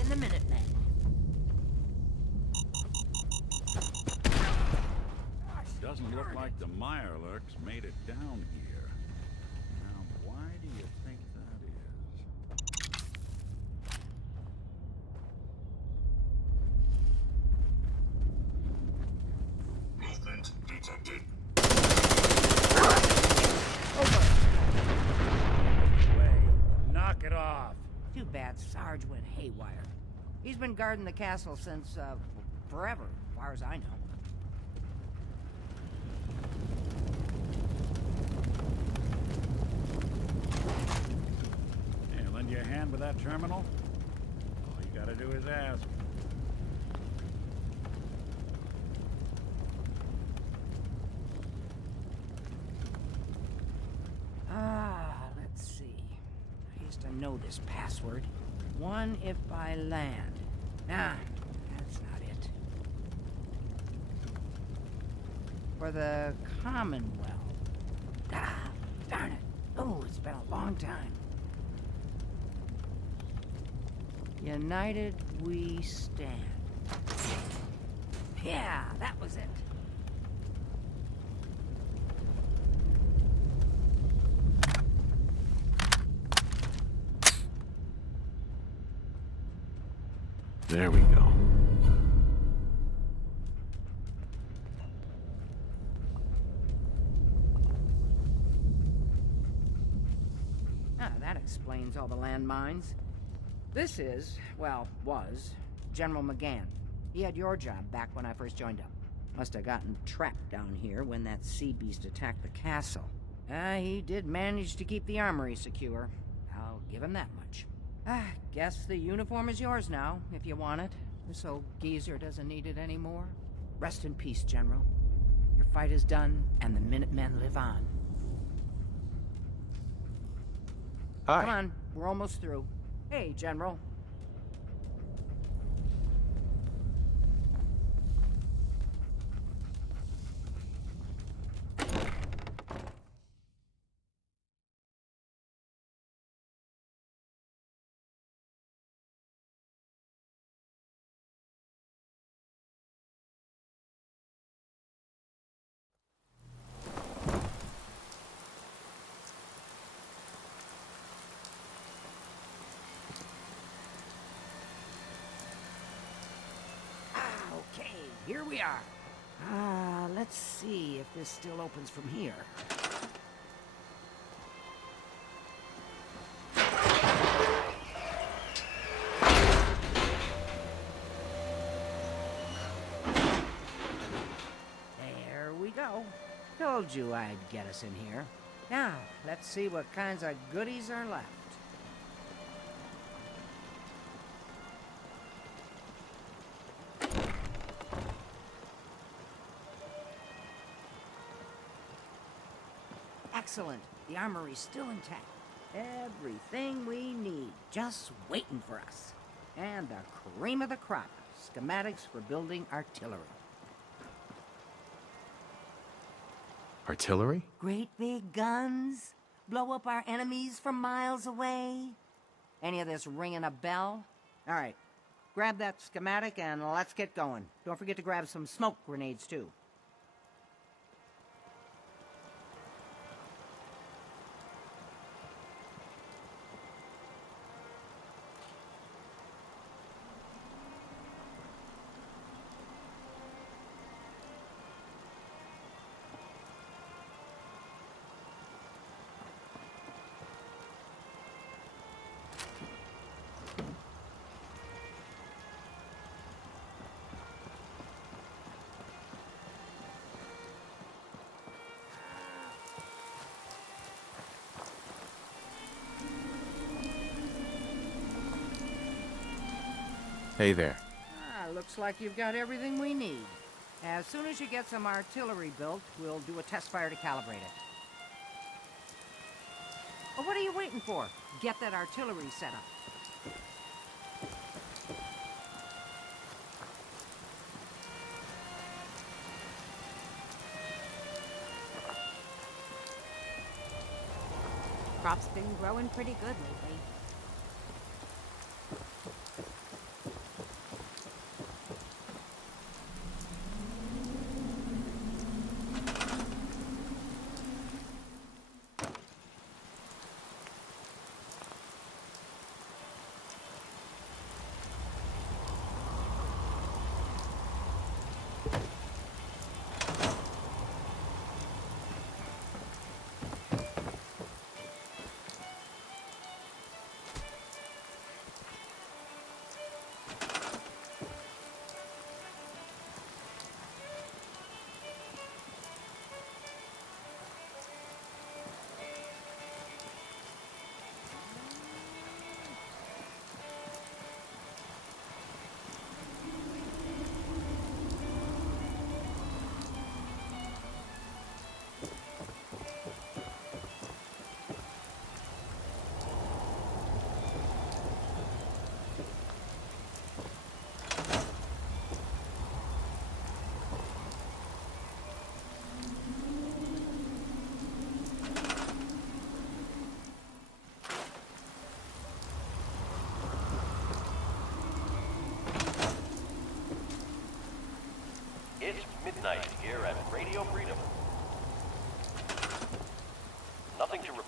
In the Minutemen. Doesn't look like the Mirelurks made it down here. Now, why do you think that is? Movement detected. Knock it off. Too bad Sarge went haywire. He's been guarding the castle since, forever, as far as I know. Hey, lend you a hand with that terminal? All you gotta do is ask. Let's see. I used to know this password. One if by land. Nah, that's not it. For the Commonwealth. Ah, darn it. Oh, it's been a long time. United we stand. Yeah, that was it. There we go. Ah, that explains all the landmines. This is, well, was, General McGann. He had your job back when I first joined up. Must have gotten trapped down here when that sea beast attacked the castle. He did manage to keep the armory secure. I'll give him that much. Guess the uniform is yours now, if you want it. This old geezer doesn't need it anymore. Rest in peace, General. Your fight is done, and the Minutemen live on. Hi. Come on, we're almost through. Hey, General. Okay, here we are. Let's see if this still opens from here. There we go. Told you I'd get us in here. Now, let's see what kinds of goodies are left. Excellent. The armory's still intact. Everything we need, just waiting for us. And the cream of the crop, schematics for building artillery. Artillery? Great big guns? Blow up our enemies from miles away? Any of this ringing a bell? All right, grab that schematic and let's get going. Don't forget to grab some smoke grenades, too. Hey there. Looks like you've got everything we need. As soon as you get some artillery built, we'll do a test fire to calibrate it. Well, what are you waiting for? Get that artillery set up. Crop's been growing pretty good lately.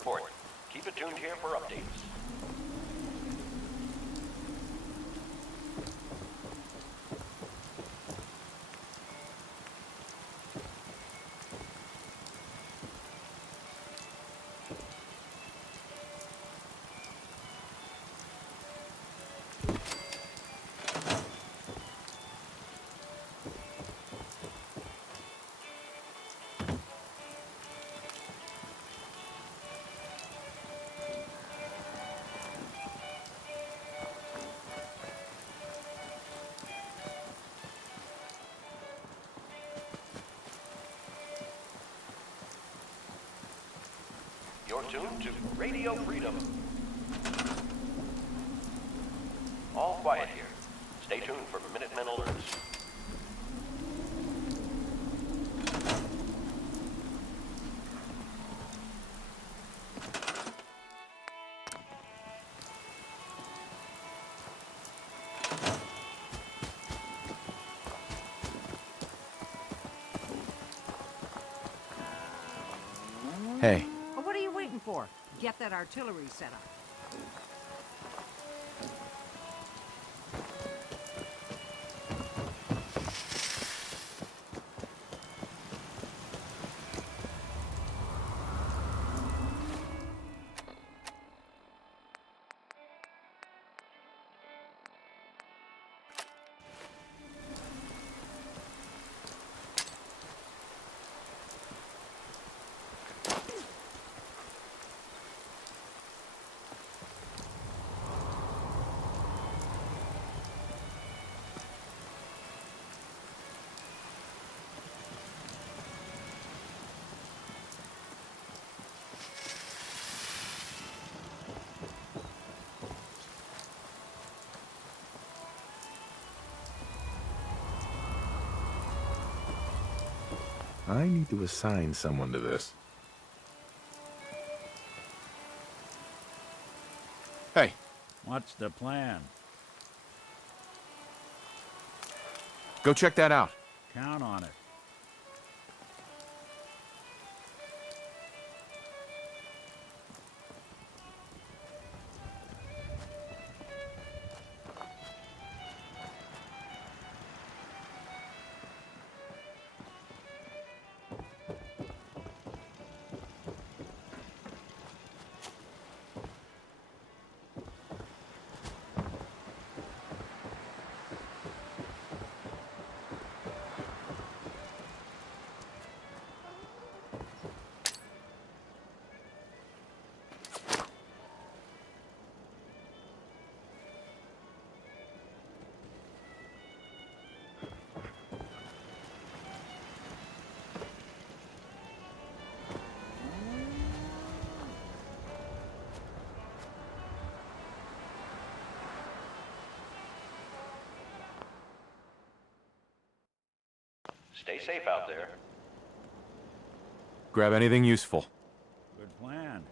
report. Keep it tuned here for updates. You're tuned to Radio Freedom. All quiet here. Stay tuned for Minutemen alerts. Hey. Well, what are you waiting for? Get that artillery set up. I need to assign someone to this. Hey. What's the plan? Go check that out. Count on it. Stay safe out there. Grab anything useful. Good plan.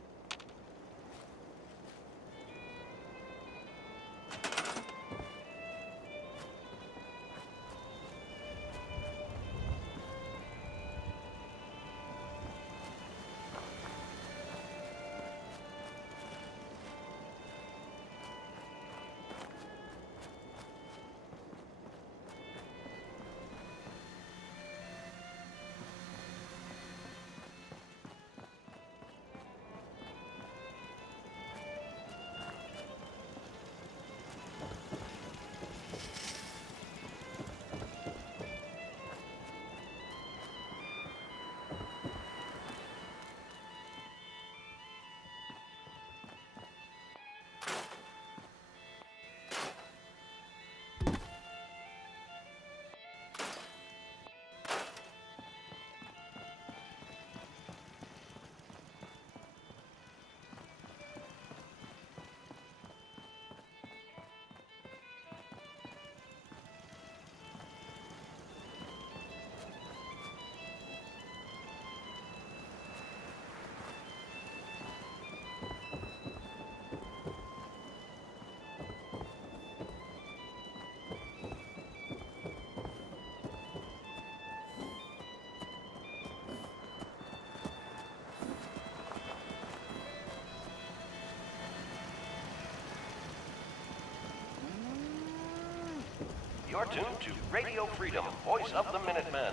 You're tuned to Radio Freedom, voice of the Minutemen.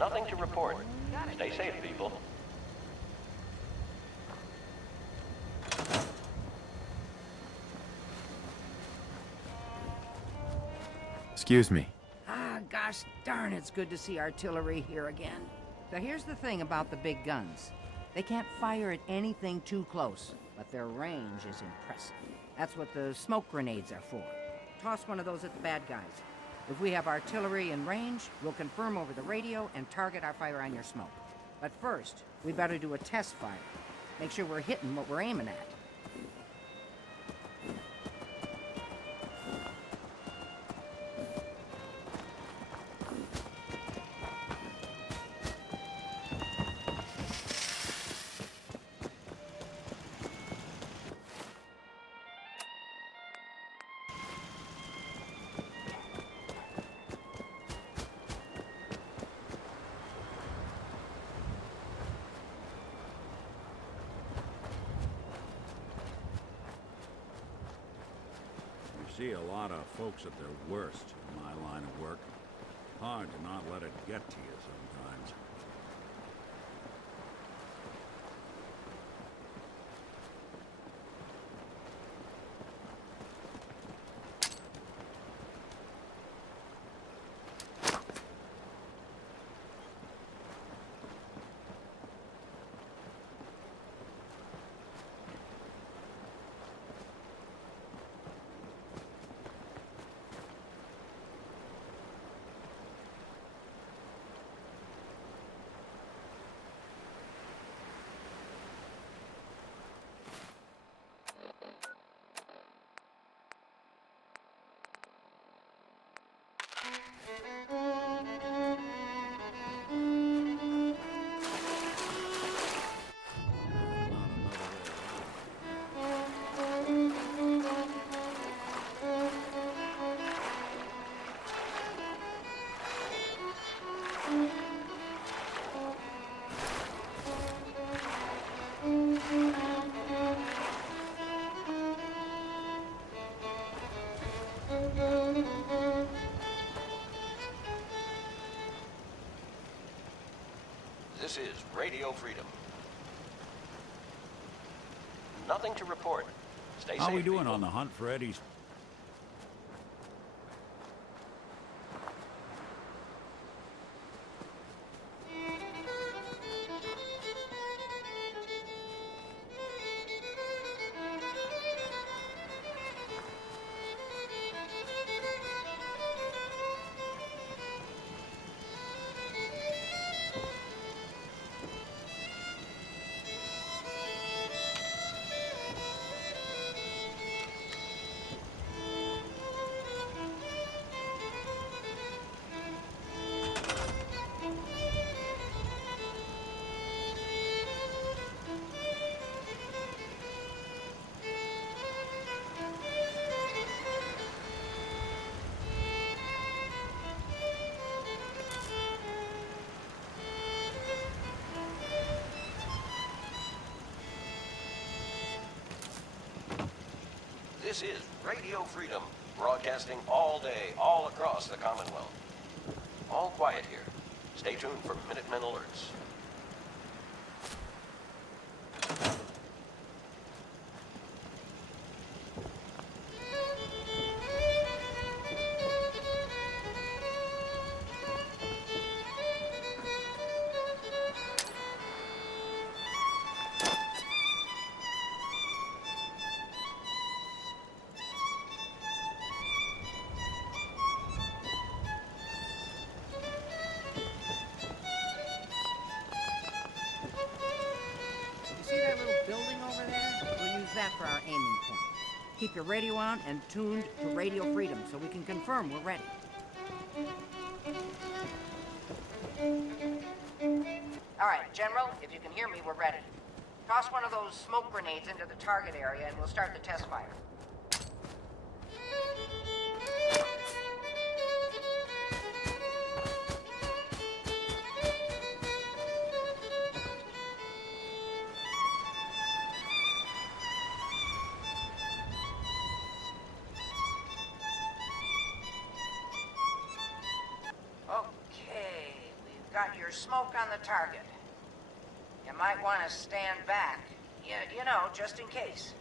Nothing to report. Stay safe, people. Excuse me. Ah, gosh darn, it's good to see artillery here again. So here's the thing about the big guns. They can't fire at anything too close, but their range is impressive. That's what the smoke grenades are for. Toss one of those at the bad guys. If we have artillery in range, we'll confirm over the radio and target our fire on your smoke. But first, we better do a test fire. Make sure we're hitting what we're aiming at. See a lot of folks at their worst in my line of work. Hard to not let it get to you sometimes. This is Radio Freedom. Nothing to report. Stay safe. How we doing people. on the hunt for Eddie's? This is Radio Freedom, broadcasting all day, all across the Commonwealth. All quiet here. Stay tuned for Minutemen alerts. For our aiming point. Keep your radio on and tuned to Radio Freedom so we can confirm we're ready. All right, General, if you can hear me, we're ready. Toss one of those smoke grenades into the target area and we'll start the test fire. there's smoke on the target. You might want to stand back. You know, just in case.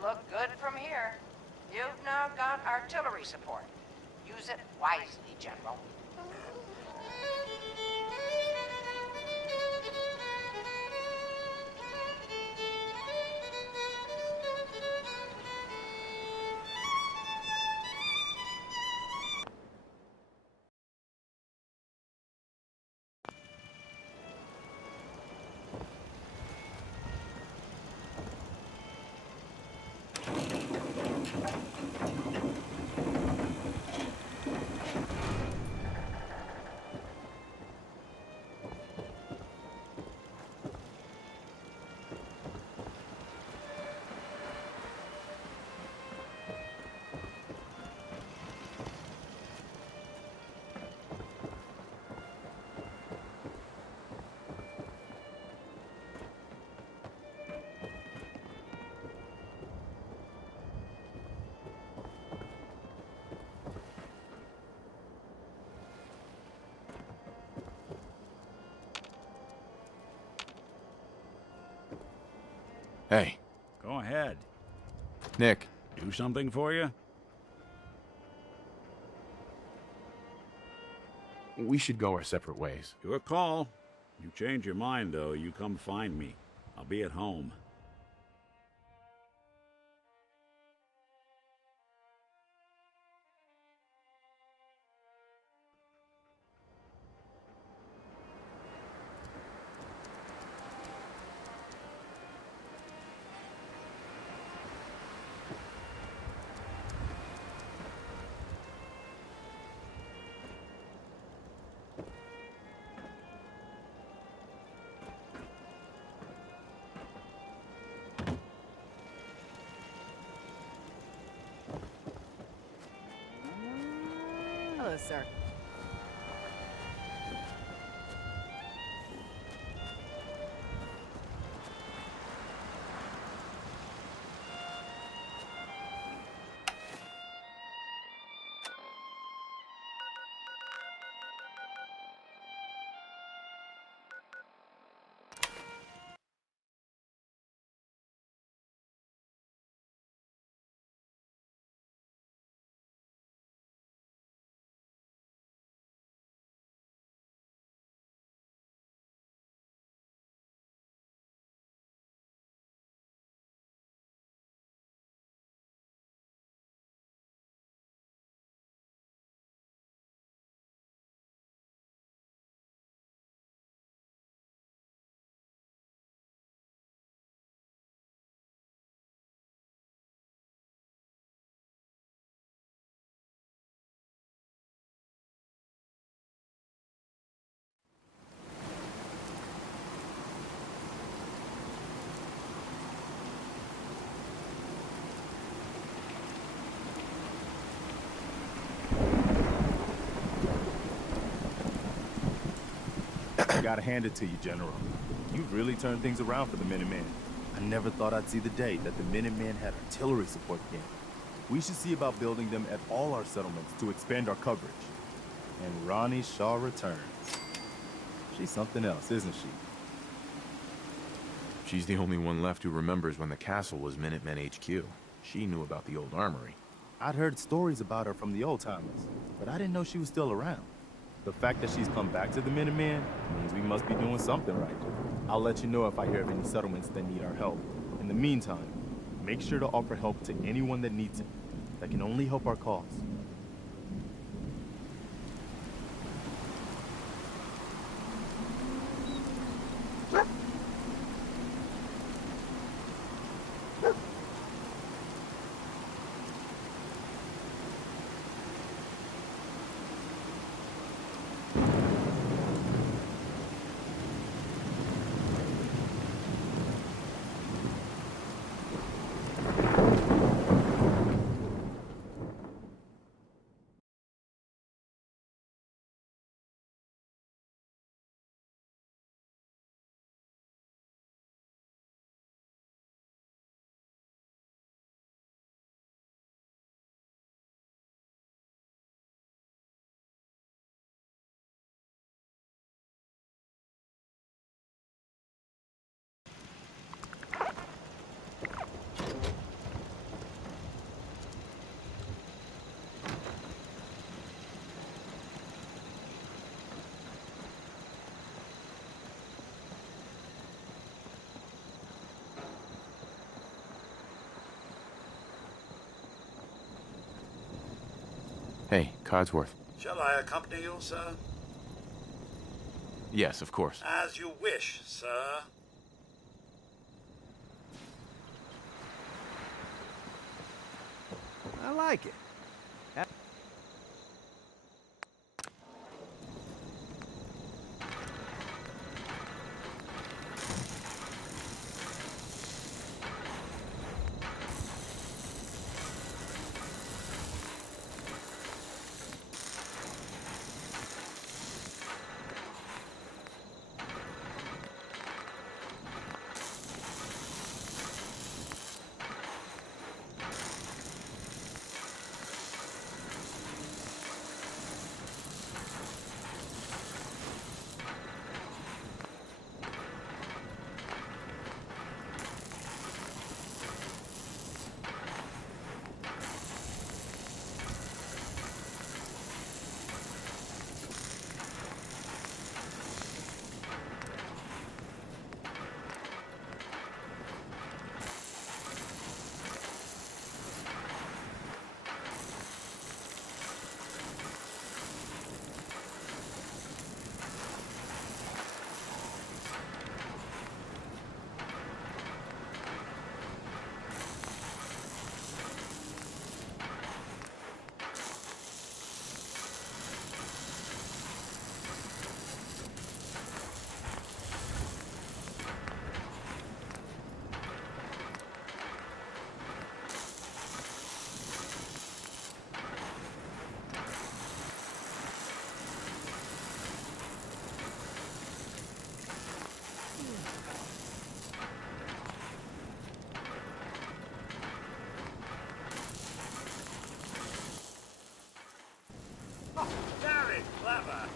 Look good from here. You've now got artillery support. Use it wisely, General. Hey. Go ahead. Nick. Do something for you? We should go our separate ways. Your call. You change your mind, though, you come find me. I'll be at home. Hello, sir. I gotta hand it to you, General. You've really turned things around for the Minutemen. I never thought I'd see the day that the Minutemen had artillery support again. We should see about building them at all our settlements to expand our coverage. And Ronnie Shaw returns. She's something else, isn't she? She's the only one left who remembers when the castle was Minutemen HQ. She knew about the old armory. I'd heard stories about her from the old-timers, but I didn't know she was still around. The fact that she's come back to the Minutemen means we must be doing something right. I'll let you know if I hear of any settlements that need our help. In the meantime, make sure to offer help to anyone that needs it. That can only help our cause. Hey, Codsworth. Shall I accompany you, sir? Yes, of course. As you wish, sir. I like it. Very clever.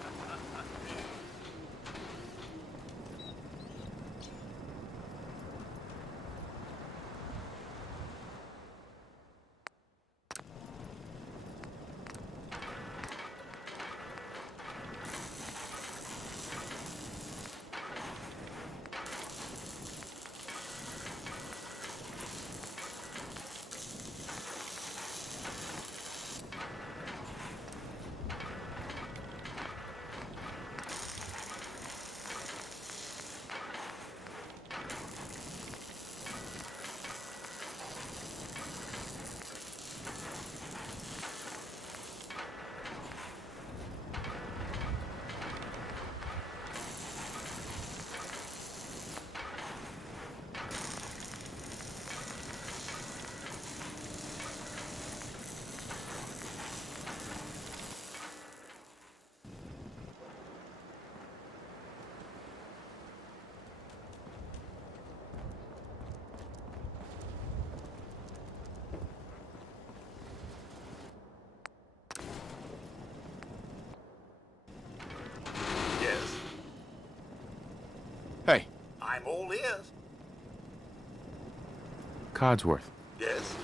Hey, I'm all ears. Codsworth. Yes?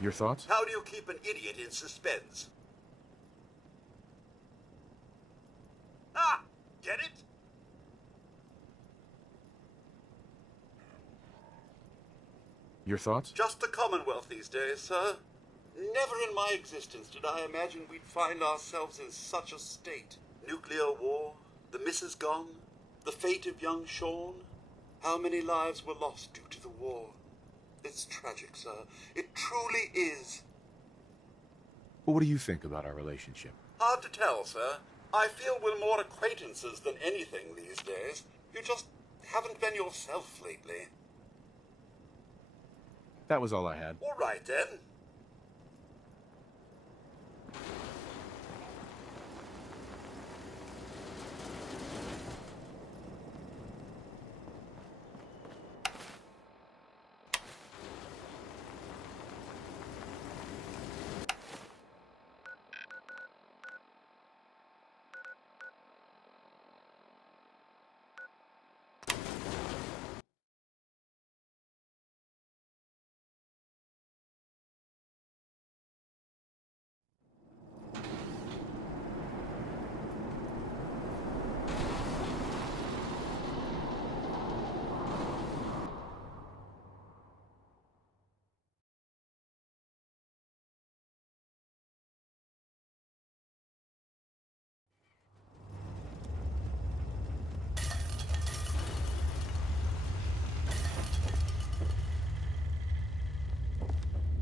Your thoughts? How do you keep an idiot in suspense? Ah! Get it? Your thoughts? Just the Commonwealth these days, sir. Never in my existence did I imagine we'd find ourselves in such a state. Nuclear war, the missus gone, the fate of young Sean. How many lives were lost due to the war? It's tragic, sir. It truly is. Well, what do you think about our relationship? Hard to tell, sir. I feel we're more acquaintances than anything these days. You just haven't been yourself lately. That was all I had. All right, then.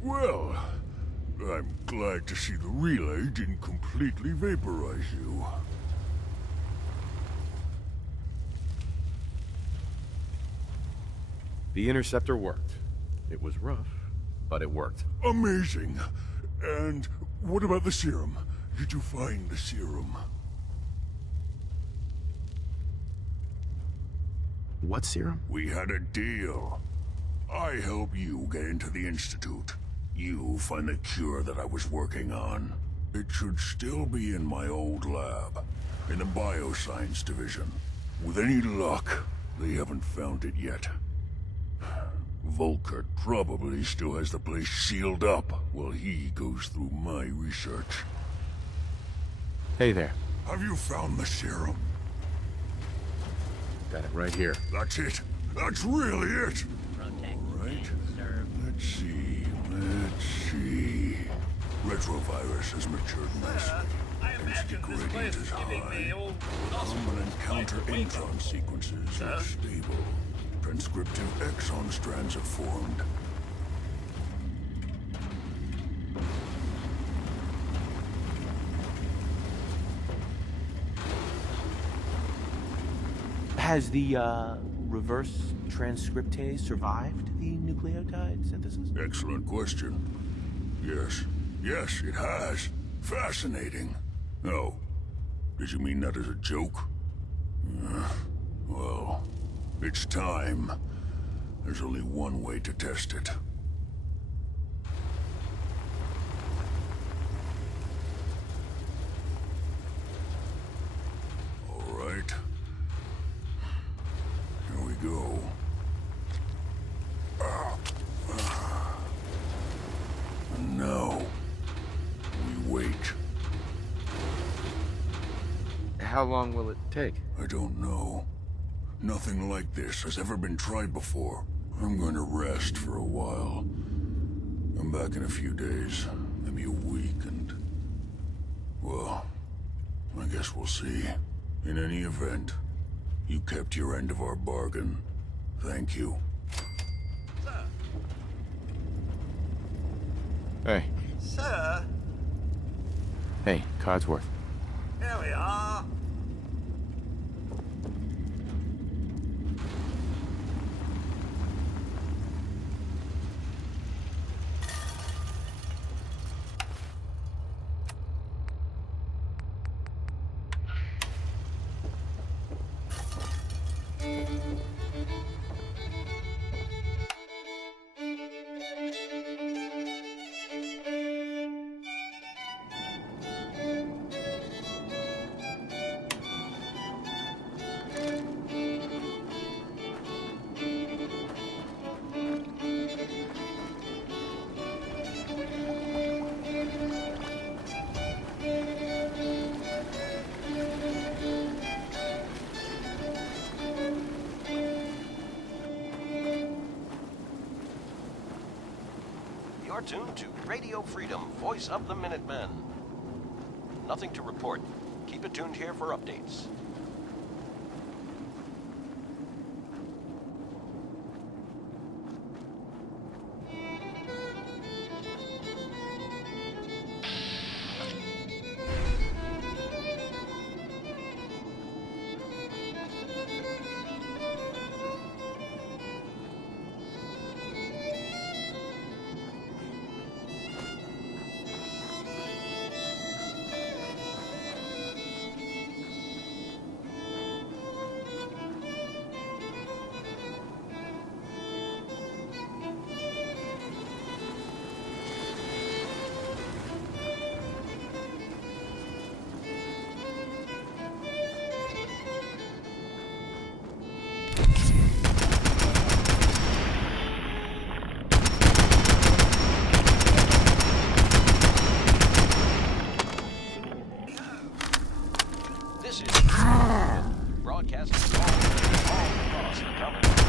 Well, I'm glad to see the relay didn't completely vaporize you. The interceptor worked. It was rough, but it worked. Amazing. And what about the serum? Did you find the serum? What serum? We had a deal. I help you get into the Institute. You find the cure that I was working on. It should still be in my old lab, in the bioscience division. With any luck, they haven't found it yet. Volkert probably still has the place sealed up while he goes through my research. Hey there. Have you found the serum? Got it right here. That's it. That's really it. All right. Let's see. Retrovirus has matured nicely. Density gradient is high. Recombinant counter-intron sequences are stable. Transcriptive exon strands have formed. Has the, reverse transcriptase survived the nucleotide synthesis? Excellent question. Yes. Yes, it has. Fascinating. Oh, did you mean that as a joke? Well, it's time. There's only one way to test it. All right. Here we go. And now, we wait. How long will it take? I don't know. Nothing like this has ever been tried before. I'm going to rest for a while. I'm back in a few days, maybe a week, and... well, I guess we'll see. In any event, you kept your end of our bargain. Thank you. Hey. Sir? Hey, Codsworth. Here we are. You're tuned to Radio Freedom, voice of the Minutemen. Nothing to report. Keep it tuned here for updates. This is broadcasting all across the Commonwealth.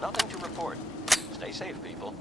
Nothing to report. Stay safe, people.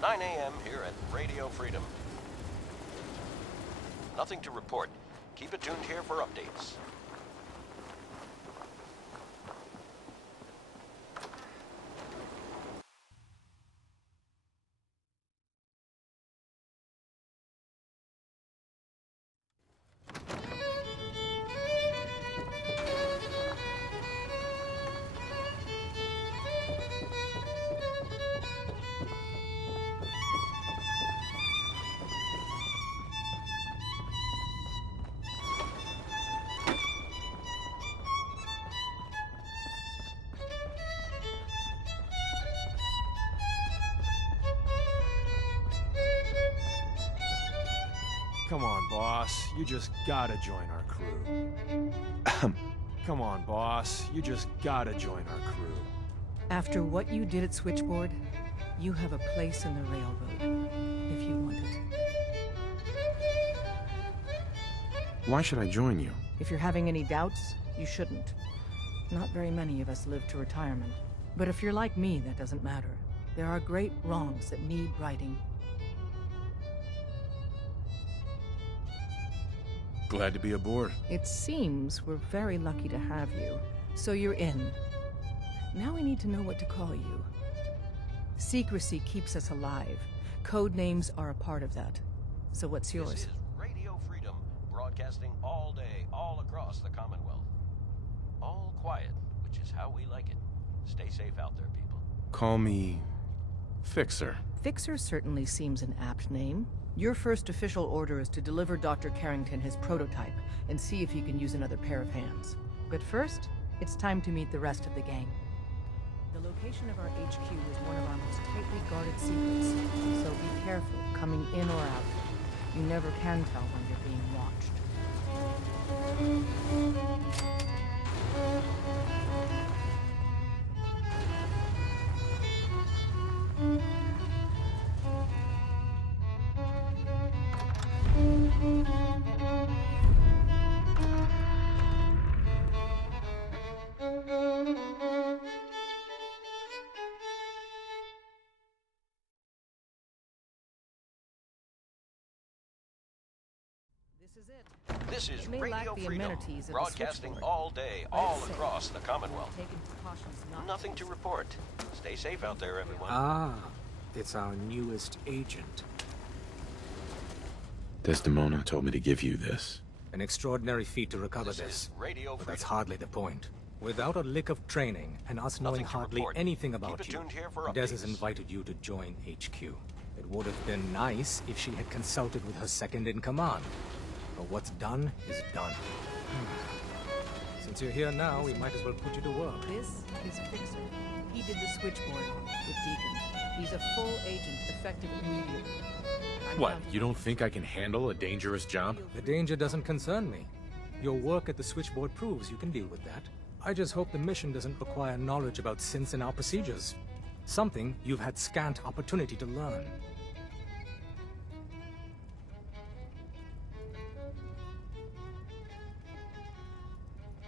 "9 a.m. here at Radio Freedom. Nothing to report. Keep it tuned here for updates." Come on, boss. You just gotta join our crew. Come on, boss. You just gotta join our crew. After what you did at Switchboard, you have a place in the railroad, if you want it. Why should I join you? If you're having any doubts, you shouldn't. Not very many of us live to retirement. But if you're like me, that doesn't matter. There are great wrongs that need righting. Glad to be aboard. It seems we're very lucky to have you. So you're in. Now we need to know what to call you. Secrecy keeps us alive. Code names are a part of that. So what's yours? This is Radio Freedom, broadcasting all day, all across the Commonwealth. All quiet, which is how we like it. Stay safe out there, people. Call me... Fixer. Fixer certainly seems an apt name. Your first official order is to deliver Dr. Carrington his prototype and see if he can use another pair of hands. But first, it's time to meet the rest of the gang. The location of our HQ is one of our most tightly guarded secrets, so be careful coming in or out. You never can tell when you're being watched. This is Radio Freedom, broadcasting all day, all across the Commonwealth. Nothing to report. Stay safe out there, everyone. Ah, it's our newest agent. Desdemona told me to give you this. An extraordinary feat to recover this. But that's hardly the point. Without a lick of training, and us knowing hardly anything about you, Des has invited you to join HQ. It would have been nice if she had consulted with her second-in-command. But what's done is done. Since you're here now, we might as well put you to work. This is Fixer. He did the switchboard with Deacon. He's a full agent, effective immediately. What, you don't think I can handle a dangerous job? The danger doesn't concern me. Your work at the switchboard proves you can deal with that. I just hope the mission doesn't require knowledge about synths and our procedures. Something you've had scant opportunity to learn.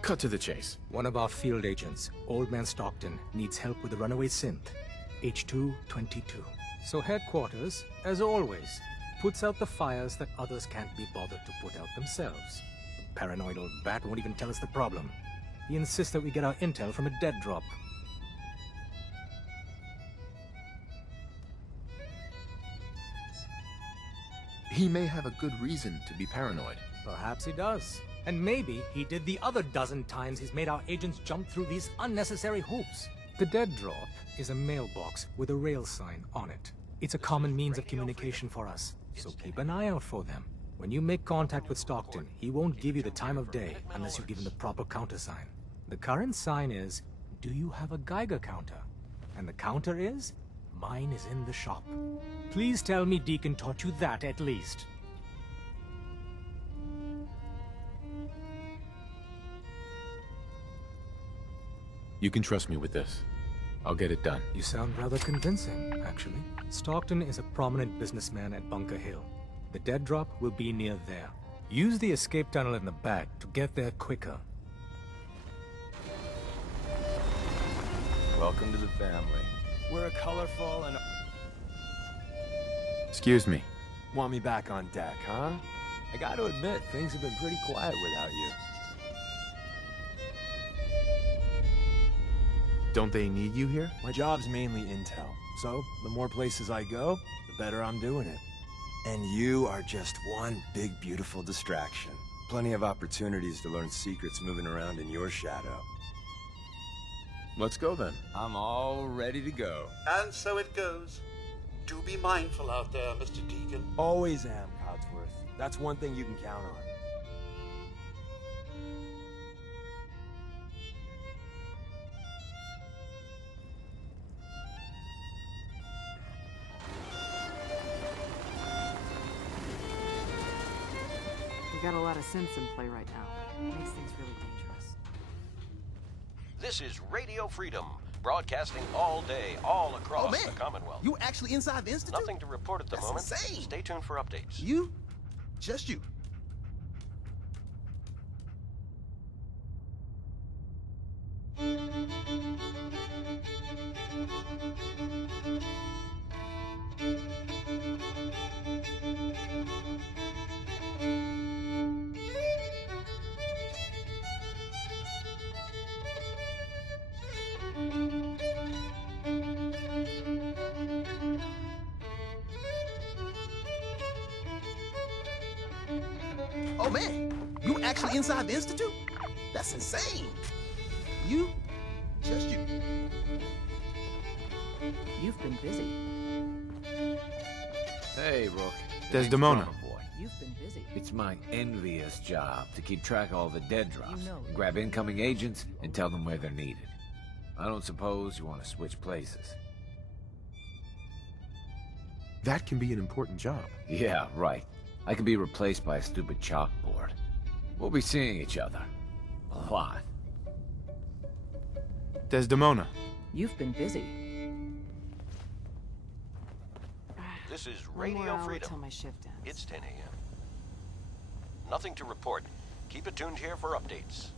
Cut to the chase. One of our field agents, Old Man Stockton, needs help with the runaway synth, H222. So headquarters, as always, puts out the fires that others can't be bothered to put out themselves. The paranoid old bat won't even tell us the problem. He insists that we get our intel from a dead drop. He may have a good reason to be paranoid. Perhaps he does. And maybe he did the other dozen times he's made our agents jump through these unnecessary hoops. The dead drop is a mailbox with a rail sign on it. It's a common means of communication for us, so keep an eye out for them. When you make contact with Stockton, he won't give you the time of day unless you give him the proper countersign. The current sign is, do you have a Geiger counter? And the counter is, mine is in the shop. Please tell me Deacon taught you that at least. You can trust me with this. I'll get it done. You sound rather convincing, actually. Stockton is a prominent businessman at Bunker Hill. The dead drop will be near there. Use the escape tunnel in the back to get there quicker. Welcome to the family. We're a colorful and... Excuse me. Want me back on deck, huh? I gotta admit, things have been pretty quiet without you. Don't they need you here? My job's mainly intel, so the more places I go, the better I'm doing it. And you are just one big, beautiful distraction. Plenty of opportunities to learn secrets moving around in your shadow. Let's go then. I'm all ready to go. And so it goes. Do be mindful out there, Mr. Deacon. Always am, Codsworth. That's one thing you can count on. We got a lot of synths in play right now. It makes things really dangerous. This is Radio Freedom, broadcasting all day, all across the Commonwealth. You actually inside the Institute? Nothing to report at the moment. Insane. Stay tuned for updates. You? Just you? Oh man, you actually inside the Institute? That's insane. You, just you. You've been busy. Hey, Rook. Desdemona. Boy. You've been busy. It's my envious job to keep track of all the dead drops, You know it. grab incoming agents, and tell them where they're needed. I don't suppose you want to switch places. That can be an important job. Yeah, right. I could be replaced by a stupid chalkboard. We'll be seeing each other. A lot. Desdemona. You've been busy. This is One more Radio hour Freedom. till my shift ends. It's 10 a.m. Nothing to report. Keep it tuned here for updates.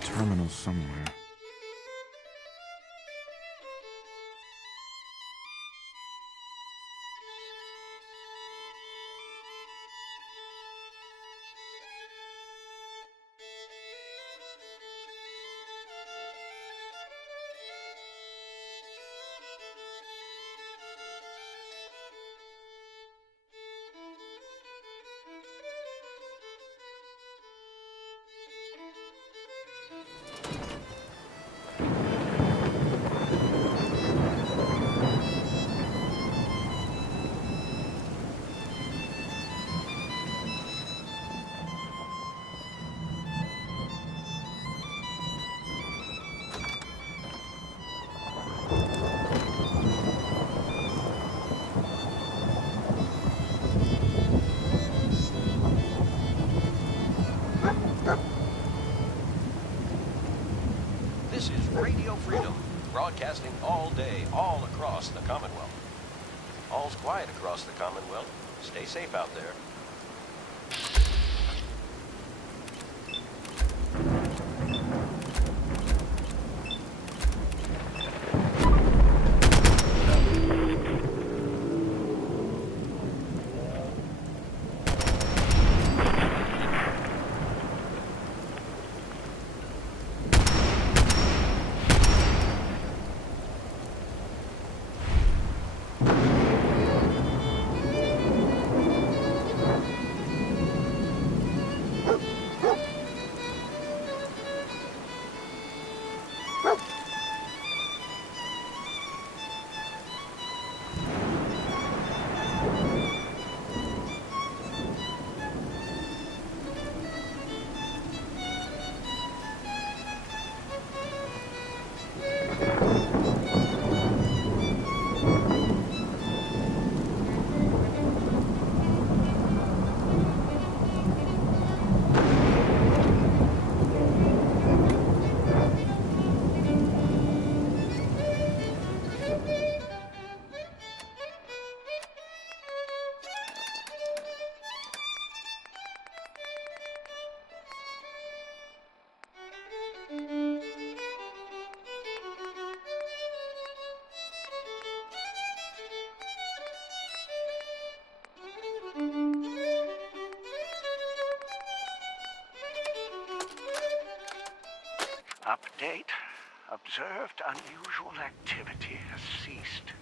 Terminal somewhere. This is Radio Freedom, broadcasting all day, all across the Commonwealth. All's quiet across the Commonwealth. Stay safe out there. Update. Observed unusual activity has ceased.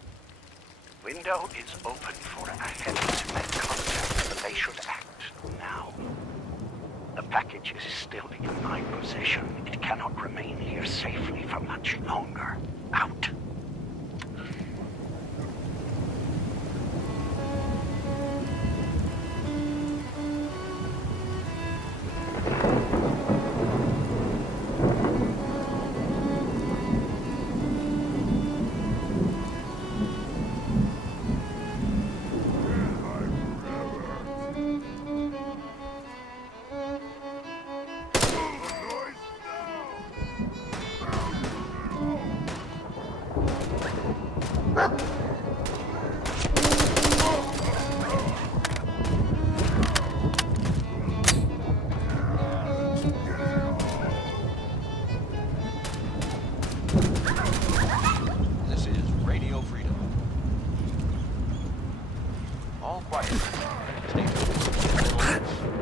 Window is open for a heavy to make contact. They should act now. The package is still in my possession. It cannot remain here safely for much longer. Out. This is Radio Freedom. All quiet. What?